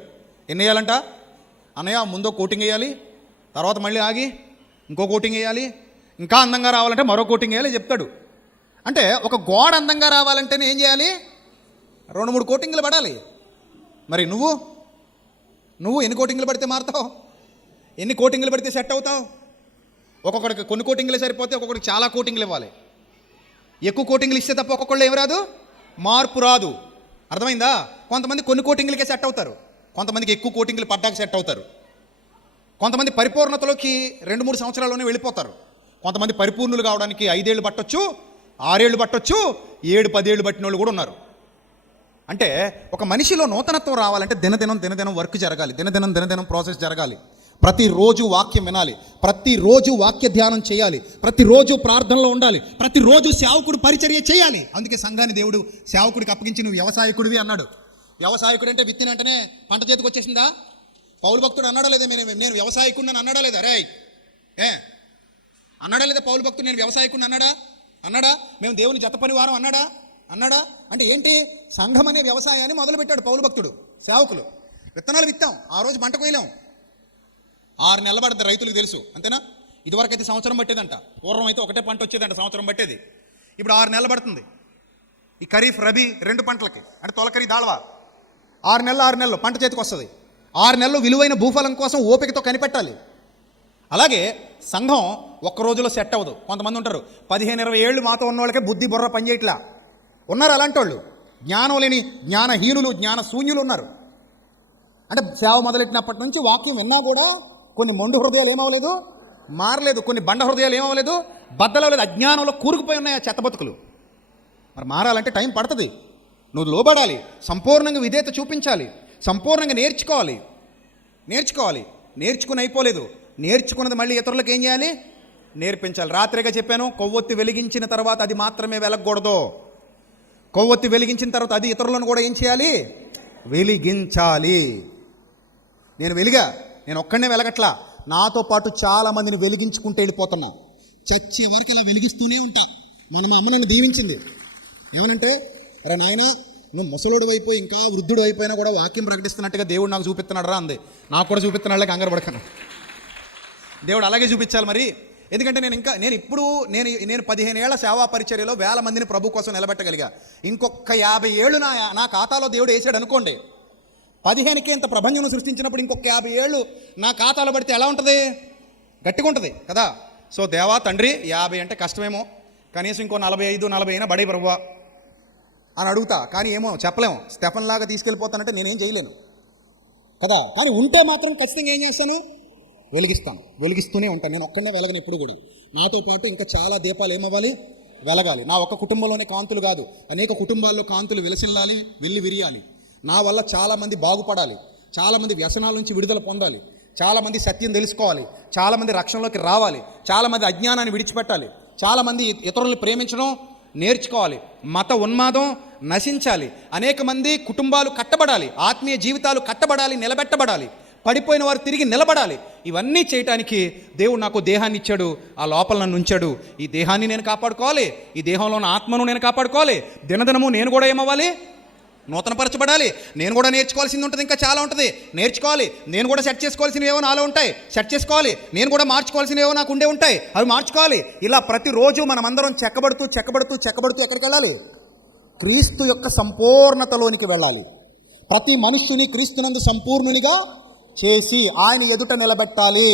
ఎన్ని వేయాలంట? అన్నయ్య ముందు కోటింగ్ వేయాలి, తర్వాత మళ్ళీ ఆగి ఇంకో కోటింగ్ వేయాలి, ఇంకా అందంగా రావాలంటే మరో కోటింగ్ వేయాలి చెప్తాడు. అంటే ఒక గోడ అందంగా రావాలంటేనే ఏం చేయాలి? 2-3 కోటింగ్లు పడాలి. మరి నువ్వు ఎన్ని కోటింగ్లు పడితే మారుతావు? ఎన్ని కోటింగ్లు పడితే సెట్ అవుతావు? ఒక్కొక్కడికి కొన్ని కోటింగ్లే సరిపోతే, ఒక్కొక్కడికి చాలా కోటింగ్లు ఇవ్వాలి. ఎక్కువ కోటింగ్లు ఇస్తే తప్ప ఒక్కొక్కళ్ళు ఏమి రాదు, మార్పు రాదు. అర్థమైందా? కొంతమంది కొన్ని కోటింగ్లకే సెట్ అవుతారు, కొంతమందికి ఎక్కువ కోటింగ్లు పడ్డాక సెట్ అవుతారు. కొంతమంది పరిపూర్ణతలోకి 2-3 సంవత్సరాల్లోనే వెళ్ళిపోతారు. కొంతమంది పరిపూర్ణులు కావడానికి 5 ఏళ్ళు పట్టొచ్చు, 6 ఏళ్ళు పట్టొచ్చు, 7-10 ఏళ్ళు పట్టిన వాళ్ళు కూడా ఉన్నారు. అంటే ఒక మనిషిలో నూతనత్వం రావాలంటే దినదినం వర్క్ జరగాలి, దినదినం ప్రాసెస్ జరగాలి. ప్రతిరోజు వాక్యం వినాలి, ప్రతిరోజు వాక్య ధ్యానం చేయాలి, ప్రతిరోజు ప్రార్థనలో ఉండాలి, ప్రతిరోజు సేవకుడు పరిచర్య చేయాలి. అందుకే సంఘాన్ని దేవుడు సేవకుడికి అప్పగించి నువ్వు వ్యవసాయకుడివి అన్నాడు. వ్యవసాయకుడు అంటే విత్తిన వెంటనే పంట చేతికి వచ్చేసిందా? పౌలు భక్తుడు అన్నాడా లేదా నేను వ్యవసాయకుడిని అన్నాడా లేదా? రే అన్నాడా లేదా? పౌలు భక్తుడు నేను వ్యవసాయకుడిని అన్నాడా? మేము దేవుని జత పనివారం అన్నాడా? అంటే ఏంటి? సంఘం అనే వ్యవసాయాన్ని మొదలుపెట్టాడు పౌలు భక్తుడు. సేవకులు విత్తనాలు విత్తాం, ఆ రోజు పంట కోయలేం, 6 నెలలు పడుతుంది, రైతులకు తెలుసు అంతేనా? ఇదివరకైతే సంవత్సరం పట్టేదంట, పూర్వం అయితే ఒకటే పంట వచ్చేదంట, సంవత్సరం పట్టేది. ఇప్పుడు 6 నెలలు పడుతుంది. ఈ ఖరీఫ్ రబీ 2 పంటలకి, అంటే తొలకరి దాళవా 6 నెలలు పంట చేతికి వస్తుంది. 6 నెలలు విలువైన భూఫలం కోసం ఓపికతో కనిపెట్టాలి. అలాగే సంఘం ఒక్క రోజులో సెట్ అవ్వదు. కొంతమంది ఉంటారు 15-20 ఏళ్ళు మాతో ఉన్న వాళ్ళకే బుద్ధి బుర్ర పనిచేయట్లా ఉన్నారు. అలాంటి వాళ్ళు జ్ఞానం లేని జ్ఞానహీనులు, జ్ఞాన శూన్యులు ఉన్నారు. అంటే సేవ మొదలెట్టినప్పటి నుంచి వాక్యం విన్నా కూడా కొన్ని మొండు హృదయాలు ఏమవ్వలేదు, మారలేదు. కొన్ని బండ హృదయాలు ఏమవ్వలేదు, బద్దలవలేదు. అజ్ఞానంలో కూరుకుపోయి ఉన్నాయి ఆ చెత్త బతుకులు. మరి మారాలంటే టైం పడుతుంది. నువ్వు లోబడాలి, సంపూర్ణంగా విధేయత చూపించాలి, సంపూర్ణంగా నేర్చుకోవాలి. నేర్చుకుని అయిపోలేదు, నేర్చుకున్నది మళ్ళీ ఇతరులకు ఏం చేయాలి? నేర్పించాలి. రాత్రిగా చెప్పాను, కొవ్వొత్తి వెలిగించిన తర్వాత అది మాత్రమే వెలగకూడదు. కొవ్వొత్తి వెలిగించిన తర్వాత అది ఇతరులను కూడా ఏం చేయాలి? వెలిగించాలి. నేను ఒక్కడనే వెలగట్లా, నాతో పాటు చాలామందిని వెలిగించుకుంటూ వెళ్ళిపోతున్నా. చచ్చే వరకు ఇలా వెలిగిస్తూనే ఉంటా. మన అమ్మ నన్ను దీవించింది ఏమనంటే, అరే నాయన నువ్వు ముసలుడు అయిపోయి ఇంకా వృద్ధుడు అయిపోయినా కూడా వాక్యం ప్రకటిస్తున్నట్టుగా దేవుడు నాకు చూపిస్తున్నాడు రా అంది. నాకు కూడా చూపిస్తున్నాళ్ళకి కంగారు పడకను. దేవుడు అలాగే చూపించాలి మరి. ఎందుకంటే నేను 15 ఏళ్ల సేవా పరిచర్యలో వేల మందిని ప్రభు కోసం నిలబెట్టగలిగా. ఇంకొక 50 ఏళ్ళు నా ఖాతాలో దేవుడు వేసాడు అనుకోండి. 15కే ఇంత ప్రపంచం సృష్టించినప్పుడు ఇంకొక 50 ఏళ్ళు నా ఖాతాలో పడితే ఎలా ఉంటుంది? గట్టిగా ఉంటుంది కదా. సో దేవా తండ్రి 50 అంటే కష్టమేమో, కనీసం ఇంకో 45-40 అయినా బడే ప్రభువా అని అడుగుతా. కానీ ఏమో చెప్పలేము, స్టెఫన్ లాగా తీసుకెళ్ళిపోతానంటే నేనేం చేయలేను కదా. కానీ ఉంటే మాత్రం ఖచ్చితంగా ఏం చేస్తాను? వెలిగిస్తూనే ఉంటాను. నేను ఒక్కడనే వెలగను ఎప్పుడు కూడా. నాతో పాటు ఇంకా చాలా దీపాలు ఏమవ్వాలి? వెలగాలి. నా ఒక్క కుటుంబంలోనే కాంతులు కాదు, అనేక కుటుంబాల్లో కాంతులు వెలసిల్లాలి, వెళ్ళి విరియాలి. నా వల్ల చాలామంది బాగుపడాలి, చాలామంది వ్యసనాల నుంచి విడుదల పొందాలి, చాలామంది సత్యం తెలుసుకోవాలి, చాలామంది రక్షణలోకి రావాలి, చాలామంది అజ్ఞానాన్ని విడిచిపెట్టాలి, చాలామంది ఇతరులను ప్రేమించడం నేర్చుకోవాలి, మత ఉన్మాదం నశించాలి, అనేక మంది కుటుంబాలు కట్టబడాలి, ఆత్మీయ జీవితాలు కట్టబడాలి, నిలబెట్టబడాలి, పడిపోయిన వారు తిరిగి నిలబడాలి. ఇవన్నీ చేయటానికి దేవుడు నాకు దేహాన్ని ఇచ్చాడు, ఆ లోపల నన్ను ఉంచాడు. ఈ దేహాన్ని నేను కాపాడుకోవాలి, ఈ దేహంలో ఉన్న ఆత్మను నేను కాపాడుకోవాలి. దినదినము నేను కూడా ఏమవ్వాలి? నూతనపరచబడాలి. నేను కూడా నేర్చుకోవాల్సింది ఉంటుంది, ఇంకా చాలా ఉంటుంది నేర్చుకోవాలి. నేను కూడా సెట్ చేసుకోవాల్సినవి ఏవో నాలో ఉంటాయి, సెట్ చేసుకోవాలి. నేను కూడా మార్చుకోవాల్సినవి ఏవో నాకు ఉండే ఉంటాయి, అవి మార్చుకోవాలి. ఇలా ప్రతిరోజు మనమందరం చెక్కబడుతూ ఎక్కడికి వెళ్ళాలి? క్రీస్తు యొక్క సంపూర్ణతలోనికి వెళ్ళాలి. ప్రతి మనుష్యుని క్రీస్తునందు సంపూర్ణునిగా చేసి ఆయన ఎదుట నిలబెట్టాలి.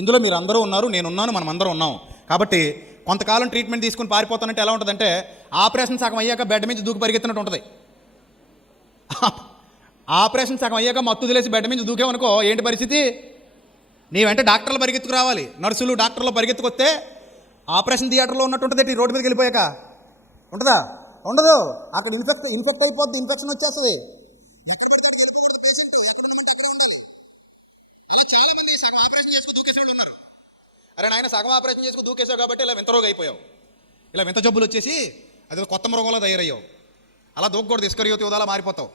ఇందులో మీరు అందరూ ఉన్నారు, నేనున్నాను, మనం అందరం ఉన్నాం. కాబట్టి కొంతకాలం ట్రీట్మెంట్ తీసుకుని పారిపోతానంటే ఎలా ఉంటుందంటే ఆపరేషన్ సగం అయ్యాక బెడ్ మీద దూకి పరిగెత్తినట్టు ఉంటుంది. ఆపరేషన్ సగం అయ్యాక మత్తు వదిలేసి బెడ్ మీద దూకేమనుకో ఏంటి పరిస్థితి? నీ వెంట డాక్టర్లు పరిగెత్తుకు రావాలి, నర్సులు డాక్టర్లు పరిగెత్తుకొస్తే ఆపరేషన్ థియేటర్లో ఉన్నట్టు ఉంటుంది. రోడ్డు మీదకి వెళ్ళిపోయాక ఉంటుందా? ఉండదు. అక్కడ ఇన్ఫెక్ట్ అయిపోద్ది, ఇన్ఫెక్షన్ వచ్చేస్తుంది. అరే నాయన సగం ఆపరేషన్ చేసుకుని దూకేసావు కాబట్టి ఇలా వింత రోగం అయిపోయావు, ఇలా వింత జబ్బులు వచ్చేసి అది కొత్త మృగంలో తయారయ్యావు. అలా దూకకూడదు, ఇస్కరియోతు యూదాలా మారిపోతావు,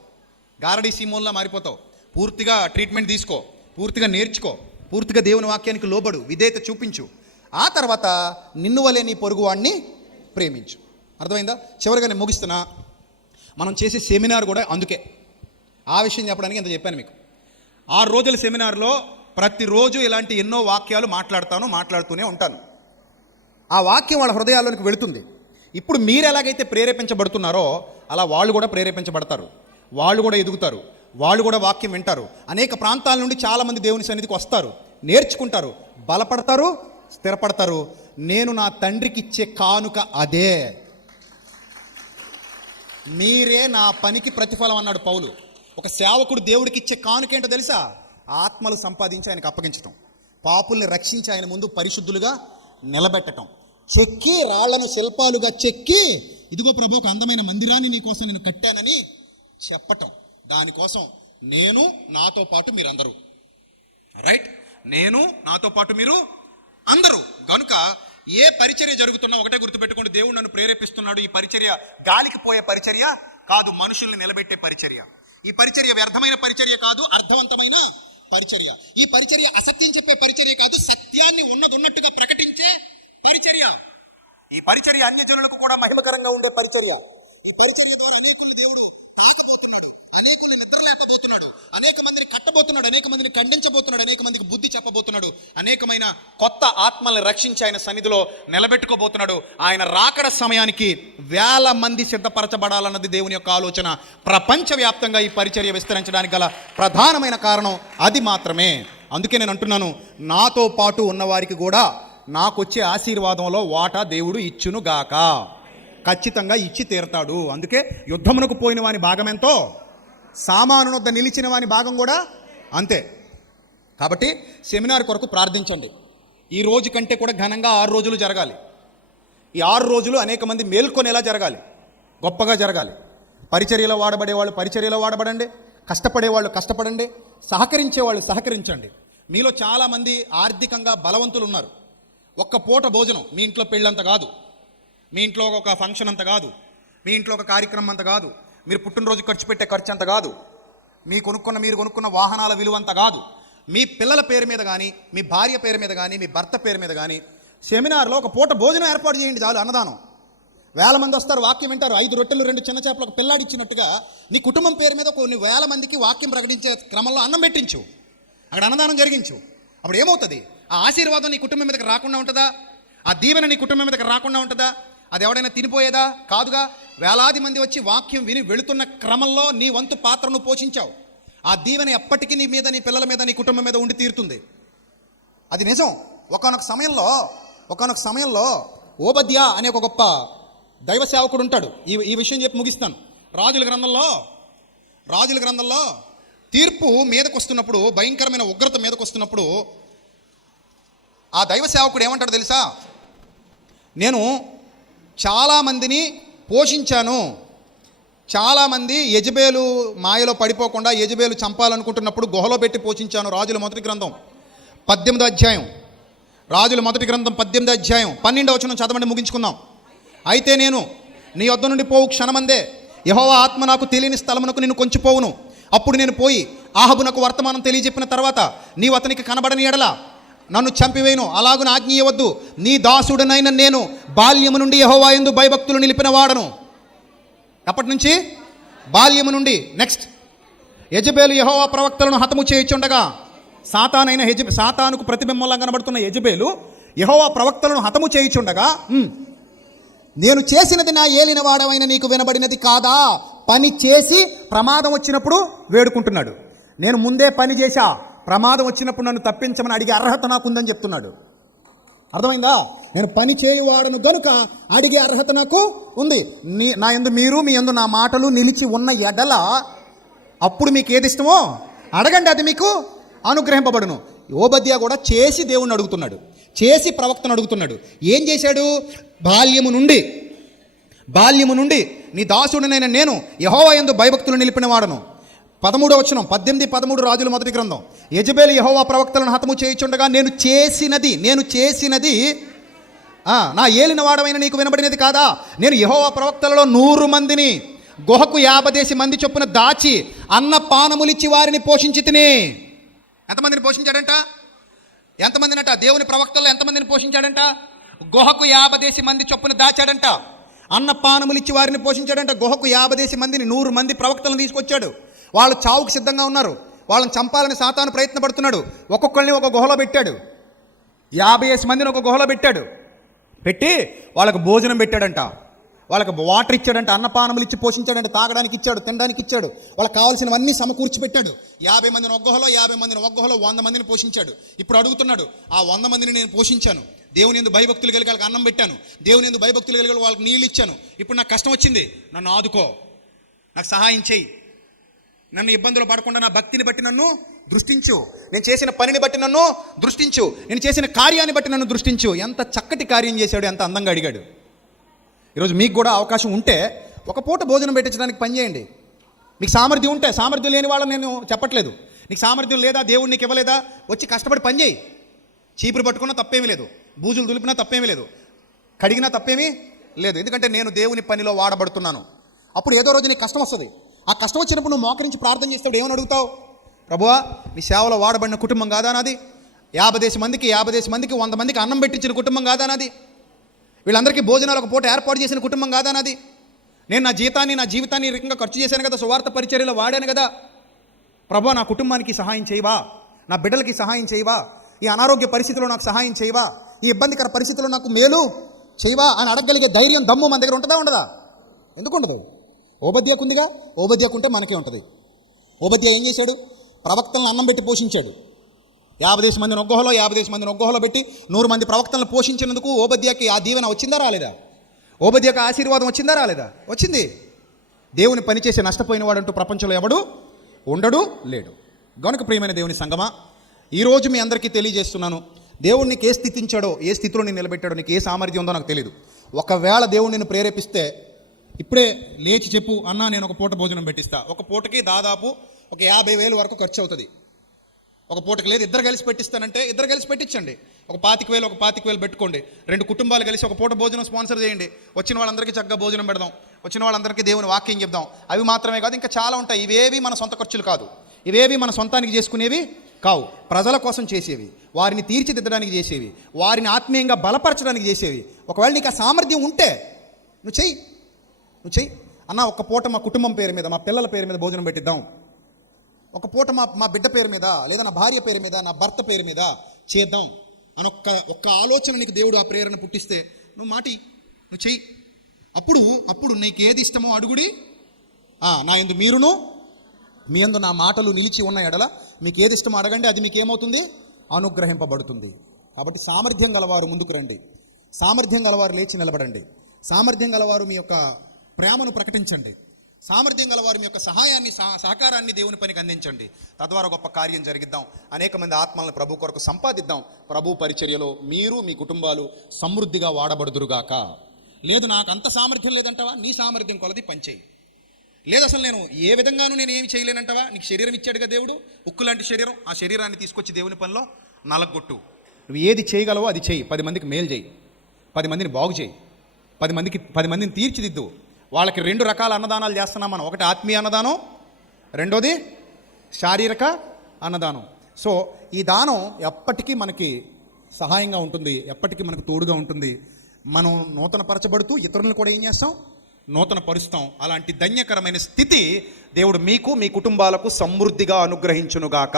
గారడీ సీమోన్లా మారిపోతావు. పూర్తిగా ట్రీట్మెంట్ తీసుకో, పూర్తిగా నేర్చుకో, పూర్తిగా దేవుని వాక్యానికి లోబడు, విధేయత చూపించు. ఆ తర్వాత నిన్ను వలే నీ పొరుగువాడిని ప్రేమించు. అర్థమైందా? చివరిగా నేను ముగిస్తున్నా. మనం చేసే సెమినార్ కూడా అందుకే, ఆ విషయం చెప్పడానికి ఇంత చెప్పాను మీకు. 6 రోజుల సెమినార్లో ప్రతిరోజు ఇలాంటి ఎన్నో వాక్యాలు మాట్లాడుతూనే ఉంటాను. ఆ వాక్యం వాళ్ళ హృదయాల్లోనికి వెళుతుంది. ఇప్పుడు మీరు ఎలాగైతే ప్రేరేపించబడుతున్నారో అలా వాళ్ళు కూడా ప్రేరేపించబడతారు, వాళ్ళు కూడా ఎదుగుతారు, వాళ్ళు కూడా వాక్యం వింటారు. అనేక ప్రాంతాల నుండి చాలామంది దేవుని సన్నిధికి వస్తారు, నేర్చుకుంటారు, బలపడతారు, స్థిరపడతారు. నేను నా తండ్రికి ఇచ్చే కానుక అదే, మీరే నా పనికి ప్రతిఫలం అన్నాడు పౌలు. ఒక సేవకుడు దేవుడికి ఇచ్చే కానుక ఏంటో తెలుసా? ఆత్మలు సంపాదించి ఆయనకు అప్పగించటం, పాపుల్ని రక్షించి ఆయన ముందు పరిశుద్ధులుగా నిలబెట్టడం, చెక్కి రాళ్లను శిల్పాలుగా చెక్కి ఇదిగో ప్రభు ఒక అందమైన మందిరాన్ని నీకోసం నేను కట్టానని చెప్పటం. దానికోసం నేను, నాతో పాటు మీరందరూ, రైట్? నేను, నాతో పాటు మీరు అందరూ. గనుక ఏ పరిచర్య జరుగుతున్నా ఒకటే గుర్తుపెట్టుకోండి, దేవుడు నన్ను ప్రేరేపిస్తున్నాడు. ఈ పరిచర్య గాలికి పోయే పరిచర్య కాదు, మనుషుల్ని నిలబెట్టే పరిచర్య. ఈ పరిచర్య వ్యర్థమైన పరిచర్య కాదు, అర్థవంతమైన పరిచర్య. ఈ పరిచర్య అసత్యం చెప్పే పరిచర్య కాదు, సత్యాన్ని ఉన్నట్టుగా ప్రకటించే పరిచర్య. ఈ పరిచర్య అన్యజనులకు కూడా మహిమకరంగా ఉండే పరిచర్య. ఈ పరిచర్య ద్వారా అనేకుల్ని దేవుడు తాకబోతున్నాడు, అనేకుల్ని నిద్రలేపబోతున్నాడు, అనేక మందిని కట్టబోతున్నాడు, అనేక మందిని ఖండించబోతున్నాడు, అనేక మందికి బుద్ధి చెప్పబోతున్నాడు, అనేకమైన కొత్త ఆత్మల్ని రక్షించి ఆయన సన్నిధిలో నిలబెట్టుకోబోతున్నాడు. ఆయన రాకడ సమయానికి 1000 మంది సిద్ధపరచబడాలన్నది దేవుని యొక్క ఆలోచన. ప్రపంచవ్యాప్తంగా ఈ పరిచర్య విస్తరించడానికి గల ప్రధానమైన కారణం అది మాత్రమే. అందుకే నేను అంటున్నాను, నాతో పాటు ఉన్నవారికి కూడా నాకొచ్చే ఆశీర్వాదంలో వాటా దేవుడు ఇచ్చును గాక. ఖచ్చితంగా ఇచ్చి తీరతాడు. అందుకే యుద్ధమునకు పోయిన వాని భాగం ఎంతో సామాను వద్ద నిలిచిన వాని భాగం కూడా అంతే. కాబట్టి సెమినార్ కొరకు ప్రార్థించండి. ఈ రోజు కంటే కూడా ఘనంగా 6 రోజులు జరగాలి. ఈ 6 రోజులు అనేక మంది మేల్కొనేలా జరగాలి, గొప్పగా జరగాలి. పరిచర్యలో వాడబడేవాళ్ళు పరిచర్యలో వాడబడండి, కష్టపడేవాళ్ళు కష్టపడండి, సహకరించేవాళ్ళు సహకరించండి. మీలో చాలామంది ఆర్థికంగా బలవంతులు ఉన్నారు. ఒక్క పూట భోజనం మీ ఇంట్లో పెళ్ళంత కాదు, మీ ఇంట్లో ఒక ఫంక్షన్ అంత కాదు, మీ ఇంట్లో ఒక కార్యక్రమం అంత కాదు, మీరు పుట్టినరోజు ఖర్చు పెట్టే ఖర్చు అంత కాదు, మీరు కొనుక్కున్న వాహనాల విలువ అంత కాదు. మీ పిల్లల పేరు మీద కానీ, మీ భార్య పేరు మీద కానీ, మీ భర్త పేరు మీద కానీ సెమినార్లో ఒక పూట భోజనం ఏర్పాటు చేయండి చాలు. అన్నదానం 1000 మంది వస్తారు, వాక్యం వింటారు. 5 రొట్టెలు 2 చిన్న చేపలు ఒక పిల్లాడి ఇచ్చినట్టుగా నీ కుటుంబం పేరు మీద కొన్ని 1000 మందికి వాక్యం ప్రకటించే క్రమంలో అన్నం పెట్టించు, అక్కడ అన్నదానం జరిగించు. అప్పుడు ఏమవుతుంది? ఆ ఆశీర్వాదం నీ కుటుంబం మీదకి రాకుండా ఉంటుందా? ఆ దీవెన నీ కుటుంబం మీదకి రాకుండా ఉంటుందా? అది ఎవడైనా తినిపోయేదా? కాదుగా. 1000 మంది వచ్చి వాక్యం విని వెళుతున్న క్రమంలో నీ వంతు పాత్రను పోషించావు. ఆ దీవెన ఎప్పటికీ నీ మీద, నీ పిల్లల మీద, నీ కుటుంబం మీద ఉండి తీరుతుంది. అది నిజం. ఒకానొక సమయంలో ఓబద్యా అనే ఒక గొప్ప దైవ సేవకుడు ఉంటాడు. ఈ విషయం చెప్పి ముగిస్తాను. రాజుల గ్రంథంలో తీర్పు మీదకు వస్తున్నప్పుడు, భయంకరమైన ఉగ్రత మీదకు వస్తున్నప్పుడు ఆ దైవ సేవకుడు ఏమంటాడు తెలుసా? నేను చాలామందిని పోషించాను, చాలామంది యెజబేలు మాయలో పడిపోకుండా యెజబేలు చంపాలనుకుంటున్నప్పుడు గుహలో పెట్టి పోషించాను. రాజుల మొదటి గ్రంథం 18వ అధ్యాయం, రాజుల మొదటి గ్రంథం 18వ అధ్యాయం 12వ వచనం చదవండి, ముగించుకుందాం. అయితే నేను నీ వద్ద నుండి పోవు క్షణమందే యెహోవా ఆత్మ నాకు తెలియని స్థలమునకు నిన్ను కొంచిపోవును. అప్పుడు నేను పోయి ఆహాబునకు వర్తమానం తెలియజెప్పిన తర్వాత నీవు అతనికి కనబడని ఎడల నన్ను చంపివేయను, అలాగున ఆజ్ఞ ఇవ్వద్దు. నీ దాసుడనైన నేను బాల్యము నుండి యెహోవా యందు భయభక్తులు నిలిపిన వాడను. అప్పటి నుంచి బాల్యము నుండి. నెక్స్ట్, యెజబేలు యెహోవా ప్రవక్తలను హతము చేయుచుండగా, సాతానుకు ప్రతిబింబంలా కనబడుతున్న యెజబేలు యెహోవా ప్రవక్తలను హతము చేయుచుండగా, నేను చేసినది నా ఏలిన వాడవైన నీకు వినబడినది కాదా? పని చేసి ప్రమాదం వచ్చినప్పుడు వేడుకుంటున్నాడు. నేను ముందే పని చేశా, ప్రమాదం వచ్చినప్పుడు నన్ను తప్పించమని అడిగే అర్హత నాకుందని చెప్తున్నాడు. అర్థమైందా? నేను పని చేయువాడను గనుక అడిగే అర్హత నాకు ఉంది. నా యందు మీరు, మీ యందు నా మాటలు నిలిచి ఉన్న ఎడల అప్పుడు మీకు ఏది ఇష్టమో అడగండి, అది మీకు అనుగ్రహింపబడును. ఓబద్యా కూడా చేసి దేవుణ్ణి అడుగుతున్నాడు, చేసి ప్రవక్తను అడుగుతున్నాడు. ఏం చేశాడు? బాల్యము నుండి నీ దాసుడినైన నేను యెహోవా యందు భయభక్తులు నిలిపిన వాడను. 13వ వచనం, 18-13 రాజుల మొదటి గ్రంథం. యెజబెలు యెహోవా ప్రవక్తలను హతము చేయుచుండగా నేను చేసినది నా ఏలిన వాడమైన నీకు వినబడినది కాదా? నేను యెహోవా ప్రవక్తలలో 100 మందిని గుహకు 50 మంది చొప్పున దాచి అన్న పానములిచ్చి వారిని పోషించి తిని. ఎంతమందిని పోషించాడంట? ఎంతమందినట? దేవుని ప్రవక్తల్లో ఎంతమందిని పోషించాడంట? గుహకు 50 మంది చొప్పున దాచాడంట. అన్న పానములిచ్చి వారిని పోషించాడంట. గుహకు 50 మందిని, 100 మంది ప్రవక్తలను తీసుకొచ్చాడు. వాళ్ళు చావుకు సిద్ధంగా ఉన్నారు. వాళ్ళని చంపాలని సాతాను ప్రయత్నపడుతున్నాడు. ఒక్కొక్కరిని ఒక గుహలో పెట్టాడు. 50 మందిని ఒక గుహలో పెట్టాడు. పెట్టి వాళ్ళకు భోజనం పెట్టాడంట, వాళ్ళకి వాటర్ ఇచ్చాడంట, అన్నపానములు ఇచ్చి పోషించాడంట, తాగడానికి ఇచ్చాడు, తినడానికి ఇచ్చాడు, వాళ్ళకి కావాల్సినవన్నీ సమకూర్చి పెట్టాడు. 50 మందిని ఒక గుహలో, 50 మందిని ఒక గుహలో, 100 మందిని పోషించాడు. ఇప్పుడు అడుగుతున్నాడు, ఆ 100 మందిని నేను పోషించాను, దేవుని యందు భయభక్తులు కలిగి వాళ్ళకి అన్నం పెట్టాను, దేవుని యందు భయభక్తులు కలిగి వాళ్ళకి నీళ్ళు ఇచ్చాను. ఇప్పుడు నాకు కష్టం వచ్చింది, నన్ను ఆదుకో, నాకు సహాయం చేయి, నన్ను ఇబ్బందులు పడకుండా నా భక్తిని బట్టి నన్ను దృష్టించు, నేను చేసిన పనిని బట్టి నన్ను దృష్టించు, నేను చేసిన కార్యాన్ని బట్టి నన్ను దృష్టించు. ఎంత చక్కటి కార్యం చేశాడు, ఎంత అందంగా అడిగాడు. ఈరోజు మీకు కూడా అవకాశం ఉంటే ఒక పూట భోజనం పెట్టించడానికి పని చేయండి. మీకు సామర్థ్యం ఉంటే, సామర్థ్యం లేని వాళ్ళని నేను చెప్పట్లేదు, నీకు సామర్థ్యం లేదా, దేవుడు నీకు ఇవ్వలేదా, వచ్చి కష్టపడి పని చేయి. చీపురు పట్టుకున్నా తప్పేమీ లేదు, బూజులు దులిపినా తప్పేమీ లేదు, కడిగినా తప్పేమీ లేదు. ఎందుకంటే నేను దేవుని పనిలో వాడబడుతున్నాను. అప్పుడు ఏదో రోజు నీకు కష్టం వస్తుంది. ఆ కష్టం వచ్చినప్పుడు నువ్వు మోకరించి ప్రార్థన చేస్తాడు, ఏమని అడుగుతావు? ప్రభువా, నీ సేవలో వాడబడిన కుటుంబం కాదా నాది? 50 మందికి 100 మందికి అన్నం పెట్టించిన కుటుంబం కాదా నాది? వీళ్ళందరికీ భోజనాలు ఒక పూట ఏర్పాటు చేసిన కుటుంబం కాదా నాది? నేను నా జీవితాన్ని ఈ రకంగా ఖర్చు చేశాను కదా, సువార్త పరిచర్యలో వాడాను కదా. ప్రభువా, నా కుటుంబానికి సహాయం చేయవా, నా బిడ్డలకి సహాయం చేయవా, ఈ అనారోగ్య పరిస్థితిలో నాకు సహాయం చేయవా, ఈ ఇబ్బందికర పరిస్థితిలో నాకు మేలు చేయవా అని అడగగలిగే ధైర్యం, దమ్ము మన దగ్గర ఉంటుందా ఉండదా? ఎందుకు ఉండదు? ఓబద్యాకు ఉందిగా. ఓబద్యాకు ఉంటే మనకే ఉంటుంది. ఓబద్యా ఏం చేశాడు? ప్రవక్తలను అన్నం పెట్టి పోషించాడు. 50 మందిని ఒక గుహలో, 50 మందిని ఒక గుహలో పెట్టి 100 మంది ప్రవక్తలను పోషించినందుకు ఓబద్యాకి ఆ దీవెన వచ్చిందా రాలేదా? ఓబద్యాకి ఆశీర్వాదం వచ్చిందా రాలేదా? వచ్చింది. దేవుని పనిచేసి నష్టపోయిన వాడంటూ ప్రపంచంలో ఎవడు ఉండడు, లేడు. గనుక ప్రియమైన దేవుని సంగమా, ఈరోజు మీ అందరికీ తెలియజేస్తున్నాను, దేవుడు నీకు ఏ స్థితి ఇచ్చాడో, ఏ స్థితిలో నేను నిలబెట్టాడో, నీకు ఏ సామర్థ్యం ఉందో నాకు తెలియదు. ఒకవేళ దేవుడు నిన్ను ప్రేరేపిస్తే ఇప్పుడే లేచి చెప్పు, అన్నా నేను ఒక పూట భోజనం పెట్టిస్తా. ఒక పూటకి దాదాపు ఒక 50,000 వరకు ఖర్చు అవుతుంది. ఒక పూటకి లేదు, ఇద్దరు కలిసి పెట్టిస్తానంటే ఇద్దరు కలిసి పెట్టించండి. ఒక 25,000 పెట్టుకోండి. 2 కుటుంబాలు కలిసి ఒక పూట భోజనం స్పాన్సర్ చేయండి. వచ్చిన వాళ్ళందరికీ చక్కగా భోజనం పెడదాం, వచ్చిన వాళ్ళందరికీ దేవుని వాక్యం చెప్దాం. అవి మాత్రమే కాదు, ఇంకా చాలా ఉంటాయి. ఇవేవి మన సొంత ఖర్చులు కాదు, ఇవేవి మన సొంతానికి చేసుకునేవి కావు, ప్రజల కోసం చేసేవి, వారిని తీర్చిదిద్దడానికి చేసేవి, వారిని ఆత్మీయంగా బలపరచడానికి చేసేవి. ఒకవేళ నీకు ఆ సామర్థ్యం ఉంటే నువ్వు చెయ్యి. అన్న, ఒక పూట మా కుటుంబం పేరు మీద, మా పిల్లల పేరు మీద భోజనం పెట్టిద్దాం, ఒక పూట మా బిడ్డ పేరు మీద, లేదా నా భార్య పేరు మీద, నా భర్త పేరు మీద చేద్దాం అని ఒక్క ఆలోచన నీకు దేవుడు ఆ ప్రేరణ పుట్టిస్తే నువ్వు చెయ్యి. అప్పుడు నీకు ఏది ఇష్టమో అడుగుడి. నా యందు మీరును, మీ యందు నా మాటలు నిలిచి ఉన్న ఎడల మీకు ఏది ఇష్టమో అడగండి, అది మీకు ఏమవుతుంది? అనుగ్రహింపబడుతుంది. కాబట్టి సామర్థ్యం గలవారు ముందుకు రండి, సామర్థ్యం గలవారు లేచి నిలబడండి, సామర్థ్యం గలవారు మీ యొక్క ప్రేమను ప్రకటించండి, సామర్థ్యం గలవారు మీ యొక్క సహాయాన్ని, సహకారాన్ని దేవుని పనికి అందించండి. తద్వారా గొప్ప కార్యం జరిగిద్దాం. అనేక మంది ఆత్మలను ప్రభు కొరకు సంపాదిద్దాం. ప్రభు పరిచర్యలో మీరు, మీ కుటుంబాలు సమృద్ధిగా వాడబడుదురుగాక. లేదు, నాకు అంత సామర్థ్యం లేదంటావా? నీ సామర్థ్యం కొలది పనిచేయి. లేదు, అసలు నేను ఏ విధంగానూ నేను ఏమి చేయలేనంటావా? నీకు శరీరం ఇచ్చాడుగా దేవుడు, ఉక్కు లాంటి శరీరం. ఆ శరీరాన్ని తీసుకొచ్చి దేవుని పనిలో నలగొట్టు. నువ్వు ఏది చేయగలవో అది చేయి. 10 మందికి మేలు చేయి, 10 మందిని బాగు చేయి, 10 మందిని తీర్చిదిద్దు. వాళ్ళకి 2 రకాల అన్నదానాలు చేస్తున్నాం మనం. ఒకటి ఆత్మీయ అన్నదానం, రెండోది శారీరక అన్నదానం. సో ఈ దానం ఎప్పటికీ మనకి సహాయంగా ఉంటుంది, ఎప్పటికీ మనకు తోడుగా ఉంటుంది. మనం నూతన పరచబడుతూ ఇతరులను కూడా ఏం చేస్తాం? నూతన పరుస్తాం. అలాంటి ధన్యకరమైన స్థితి దేవుడు మీకు, మీ కుటుంబాలకు సమృద్ధిగా అనుగ్రహించునుగాక.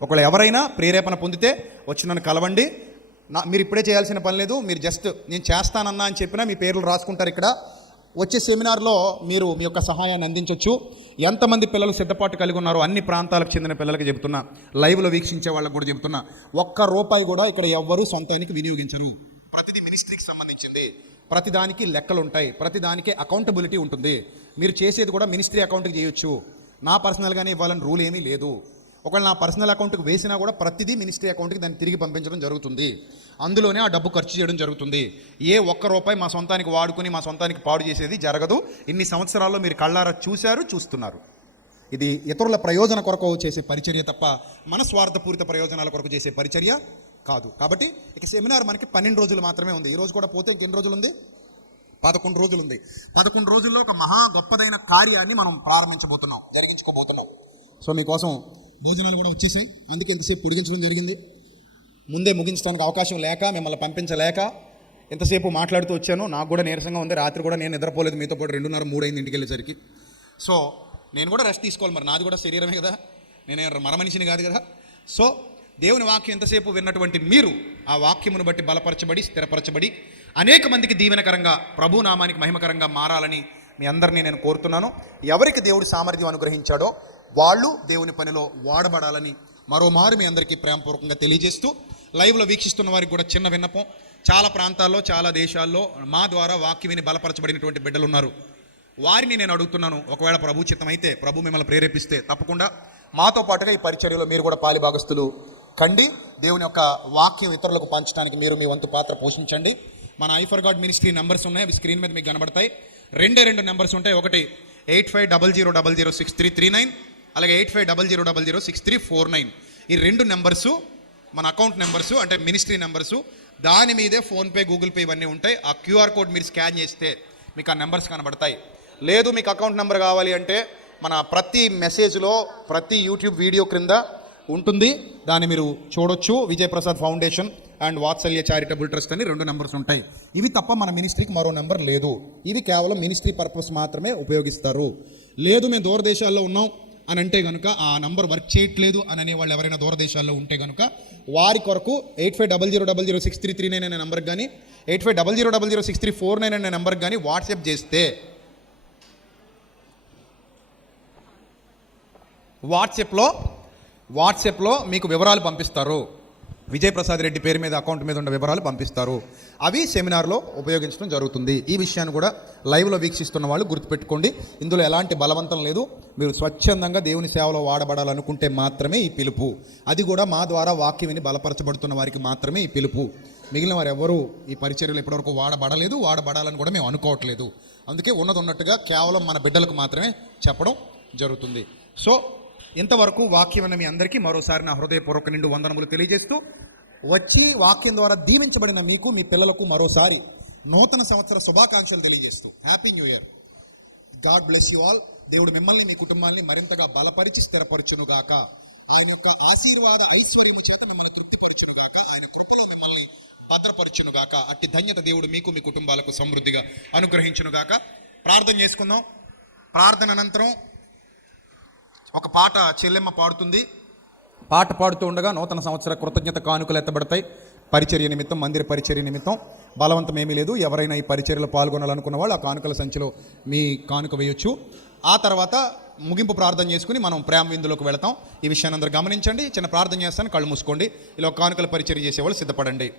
ఒకవేళ ఎవరైనా ప్రేరేపణ పొందితే వచ్చి నన్ను కలవండి. మీరు ఇప్పుడే చేయాల్సిన పని లేదు. మీరు జస్ట్ నేను చేస్తానన్నా అని చెప్పినా మీ పేర్లు రాసుకుంటారు ఇక్కడ. వచ్చే సెమినార్లో మీరు మీ యొక్క సహాయాన్ని అందించవచ్చు. ఎంతమంది పిల్లలు సిద్ధపాటు కలిగి ఉన్నారో అన్ని ప్రాంతాలకు చెందిన పిల్లలకి చెబుతున్నా, లైవ్లో వీక్షించే వాళ్ళకి కూడా చెబుతున్నా, ఒక్క రూపాయి కూడా ఇక్కడ ఎవ్వరూ సొంతానికి వినియోగించరు. ప్రతిదీ మినిస్ట్రీకి సంబంధించింది, ప్రతిదానికి లెక్కలు ఉంటాయి, ప్రతిదానికి అకౌంటబిలిటీ ఉంటుంది. మీరు చేసేది కూడా మినిస్ట్రీ అకౌంట్కి చేయొచ్చు. నా పర్సనల్గానే ఇవ్వాలని రూల్ ఏమీ లేదు. ఒకవేళ నా పర్సనల్ అకౌంట్కి వేసినా కూడా ప్రతిదీ మినిస్ట్రీ అకౌంట్కి దాన్ని తిరిగి పంపించడం జరుగుతుంది. అందులోనే ఆ డబ్బు ఖర్చు చేయడం జరుగుతుంది. ఏ ఒక్క రూపాయి మా సొంతానికి వాడుకుని మా సొంతానికి పాడు చేసేది జరగదు. ఇన్ని సంవత్సరాల్లో మీరు కళ్ళారా చూశారు, చూస్తున్నారు. ఇది ఇతరుల ప్రయోజన కొరకు చేసే పరిచర్య తప్ప మన స్వార్థపూరిత ప్రయోజనాల కొరకు చేసే పరిచర్య కాదు. కాబట్టి ఇక సెమినార్ మనకి 12 రోజులు మాత్రమే ఉంది. ఈ రోజు కూడా పోతే ఇంకెన్ని రోజులు ఉంది? 11 రోజులు ఉంది. 11 రోజుల్లో ఒక మహా గొప్పదైన కార్యాన్ని మనం ప్రారంభించబోతున్నాం, జరిగించుకోబోతున్నాం. సో మీకోసం భోజనాలు కూడా వచ్చేసాయి. అందుకే ఇంతసేపు పొడిగించడం జరిగింది. ముందే ముగించడానికి అవకాశం లేక, మిమ్మల్ని పంపించలేక ఎంతసేపు మాట్లాడుతూ వచ్చాను. నాకు కూడా నీరసంగా ఉంది. రాత్రి కూడా నేను నిద్రపోలేదు. మీతో పాటు 2:30, 3 అయింది ఇంటికి వెళ్ళేసరికి. సో నేను కూడా రెస్ట్ తీసుకోవాలి. మరి నాది కూడా శరీరమే కదా, నేను మరమనిషిని కాదు కదా. సో దేవుని వాక్యం ఎంతసేపు విన్నటువంటి మీరు ఆ వాక్యమును బట్టి బలపరచబడి, స్థిరపరచబడి అనేక మందికి దీవెనకరంగా, ప్రభు నామానికి మహిమకరంగా మారాలని మీ అందరినీ నేను కోరుతున్నాను. ఎవరికి దేవుడు సామర్థ్యం అనుగ్రహించాడో వాళ్ళు దేవుని పనిలో వాడబడాలని మరోమారు మీ అందరికీ ప్రేమపూర్వకంగా తెలియజేస్తూ, లైవ్లో వీక్షిస్తున్న వారికి కూడా చిన్న విన్నపం. చాలా ప్రాంతాల్లో, చాలా దేశాల్లో మా ద్వారా వాక్యం విని బలపరచబడినటువంటి బిడ్డలు ఉన్నారు. వారిని నేను అడుగుతున్నాను, ఒకవేళ ప్రభు చిత్తమైతే, ప్రభు మిమ్మల్ని ప్రేరేపిస్తే తప్పకుండా మాతో పాటుగా ఈ పరిచర్యలో మీరు కూడా పాలిభాగస్తులు కండి. దేవుని యొక్క వాక్యం ఇతరులకు పంచడానికి మీరు మీ వంతు పాత్ర పోషించండి. మన I for God ministry numbers ఉన్నాయి, అవి స్క్రీన్ మీద మీకు కనబడతాయి. 2 నెంబర్స్ ఉంటాయి. ఒకటి 8500006339, అలాగే 8500006349. ఈ 2 నెంబర్సు మన అకౌంట్ నెంబర్సు, అంటే మినిస్ట్రీ నెంబర్సు. దాని మీదే ఫోన్పే, గూగుల్ పే ఇవన్నీ ఉంటాయి. ఆ క్యూఆర్ కోడ్ మీరు స్కాన్ చేస్తే మీకు ఆ నెంబర్స్ కనబడతాయి. లేదు మీకు అకౌంట్ నెంబర్ కావాలి అంటే మన ప్రతి మెసేజ్లో, ప్రతి యూట్యూబ్ వీడియో క్రింద ఉంటుంది, దాన్ని మీరు చూడొచ్చు. Vijay Prasad foundation and Vatsalya charitable trust అని 2 నెంబర్స్ ఉంటాయి. ఇవి తప్ప మన మినిస్ట్రీకి మరో నెంబర్ లేదు. ఇవి కేవలం మినిస్ట్రీ పర్పస్ మాత్రమే ఉపయోగిస్తారు. లేదు మేము దూరదేశాల్లో ఉన్నాం అని అంటే కనుక, ఆ నంబర్ వర్క్ చేయట్లేదు అని అనేవాళ్ళు ఎవరైనా దూరదేశాల్లో ఉంటే కనుక వారి కొరకు 8500006339 అనే నెంబర్కి కానీ, 8500006349 అనే నెంబర్కి కానీ వాట్సాప్ చేస్తే వాట్సాప్లో మీకు వివరాలు పంపిస్తారు. విజయ్ ప్రసాద్ రెడ్డి పేరు మీద అకౌంట్ మీద ఉన్న వివరాలు పంపిస్తారు. అవి సెమినార్లో ఉపయోగించడం జరుగుతుంది. ఈ విషయాన్ని కూడా లైవ్లో వీక్షిస్తున్న వాళ్ళు గుర్తుపెట్టుకోండి. ఇందులో ఎలాంటి బలవంతం లేదు. మీరు స్వచ్ఛందంగా దేవుని సేవలో వాడబడాలనుకుంటే మాత్రమే ఈ పిలుపు. అది కూడా మా ద్వారా వాక్యం విని బలపరచబడుతున్న వారికి మాత్రమే ఈ పిలుపు. మిగిలిన వారు ఎవరు ఈ పరిచర్యలు ఇప్పటివరకు వాడబడలేదు, వాడబడాలని కూడా మేము అనుకోవట్లేదు. అందుకే ఉన్నట్టుగా కేవలం మన బిడ్డలకు మాత్రమే చెప్పడం జరుగుతుంది. సో ఇంతవరకు వాక్యం అన్న మీ అందరికీ మరోసారి నా హృదయపూర్వక నిండు వందనములు తెలియజేస్తూ, వచ్చి వాక్యం ద్వారా దీవించబడిన మీకు, మీ పిల్లలకు మరోసారి నూతన సంవత్సర శుభాకాంక్షలు తెలియజేస్తూ happy new year. God bless you all. దేవుడు మిమ్మల్ని, మీ కుటుంబాన్ని మరింతగా బలపరిచి స్థిరపరచునుగాక. ఆయన యొక్క ఆశీర్వాద ఐశ్వర్యం చేత మిమ్మల్ని తృప్తిపరచునుగాక. ఆయన కృపలో మిమ్మల్ని భద్రపరచునుగాక. అట్టి ధన్యత దేవుడు మీకు, మీ కుటుంబాలకు సమృద్ధిగా అనుగ్రహించునుగాక. ప్రార్థన చేసుకుందాం. ప్రార్థన అనంతరం ఒక పాట చెల్లెమ్మ పాడుతుంది. పాట పాడుతూ ఉండగా నూతన సంవత్సర కృతజ్ఞత కానుకలు ఎత్తబడతాయి. పరిచర్య నిమిత్తం, మందిర పరిచర్య నిమిత్తం బలవంతం ఏమీ లేదు. ఎవరైనా ఈ పరిచర్యలో పాల్గొనాలనుకున్న వాళ్ళు ఆ కానుకల సంచిలో మీ కానుక వేయొచ్చు. ఆ తర్వాత ముగింపు ప్రార్థన చేసుకుని మనం ప్రేమ విందులోకి వెళతాం. ఈ విషయాన్ని అందరూ గమనించండి. చిన్న ప్రార్థన చేస్తాను, కళ్ళు మూసుకోండి. ఇలా కానుకల పరిచర్య చేసేవాళ్ళు సిద్ధపడండి.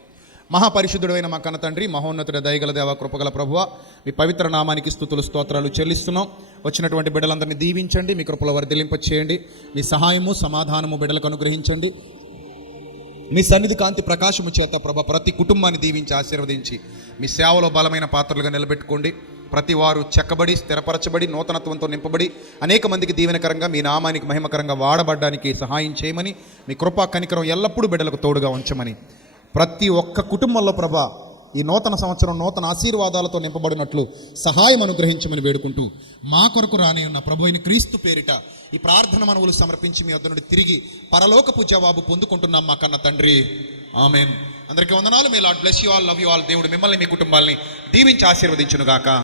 మహాపరిశుద్ధుడైన మా కన్న తండ్రి, మహోన్నతుడ, దయగల దేవ, కృపగల ప్రభువ, మీ పవిత్ర నామానికి స్తుతులు, స్తోత్రాలు చెల్లిస్తున్నాం. వచ్చినటువంటి బిడ్డలందరినీ దీవించండి, మీ కృపలో వర్ధిల్లింప చేయండి. మీ సహాయము, సమాధానము బిడ్డలకు అనుగ్రహించండి. మీ సన్నిధి కాంతి ప్రకాశము చేత ప్రభ ప్రతి కుటుంబాన్ని దీవించి ఆశీర్వదించి మీ సేవలో బలమైన పాత్రలుగా నిలబెట్టుకోండి. ప్రతి వారు చెక్కబడి, స్థిరపరచబడి, నూతనత్వంతో నింపబడి అనేక మందికి దీవెనకరంగా, మీ నామానికి మహిమకరంగా వాడబడ్డానికి సహాయం చేయమని, మీ కృపా కనికరం ఎల్లప్పుడూ బిడ్డలకు తోడుగా ఉంచమని, ప్రతి ఒక్క కుటుంబంలో ప్రభా ఈ నూతన సంవత్సరం నూతన ఆశీర్వాదాలతో నింపబడినట్లు సహాయం అనుగ్రహించమని వేడుకుంటూ, మా కొరకు రానే ఉన్న ప్రభు అయిన క్రీస్తు పేరిట ఈ ప్రార్థన మనవులు సమర్పించి మీ వద్ద నుండి తిరిగి పరలోకపు జవాబు పొందుకుంటున్నాం మా కన్న తండ్రి. ఆమెన్. అందరికీ వందనాలు. May Lord bless you all, love you all. దేవుడు మిమ్మల్ని, మీ కుటుంబాల్ని దీవించి ఆశీర్వదించునుగాక.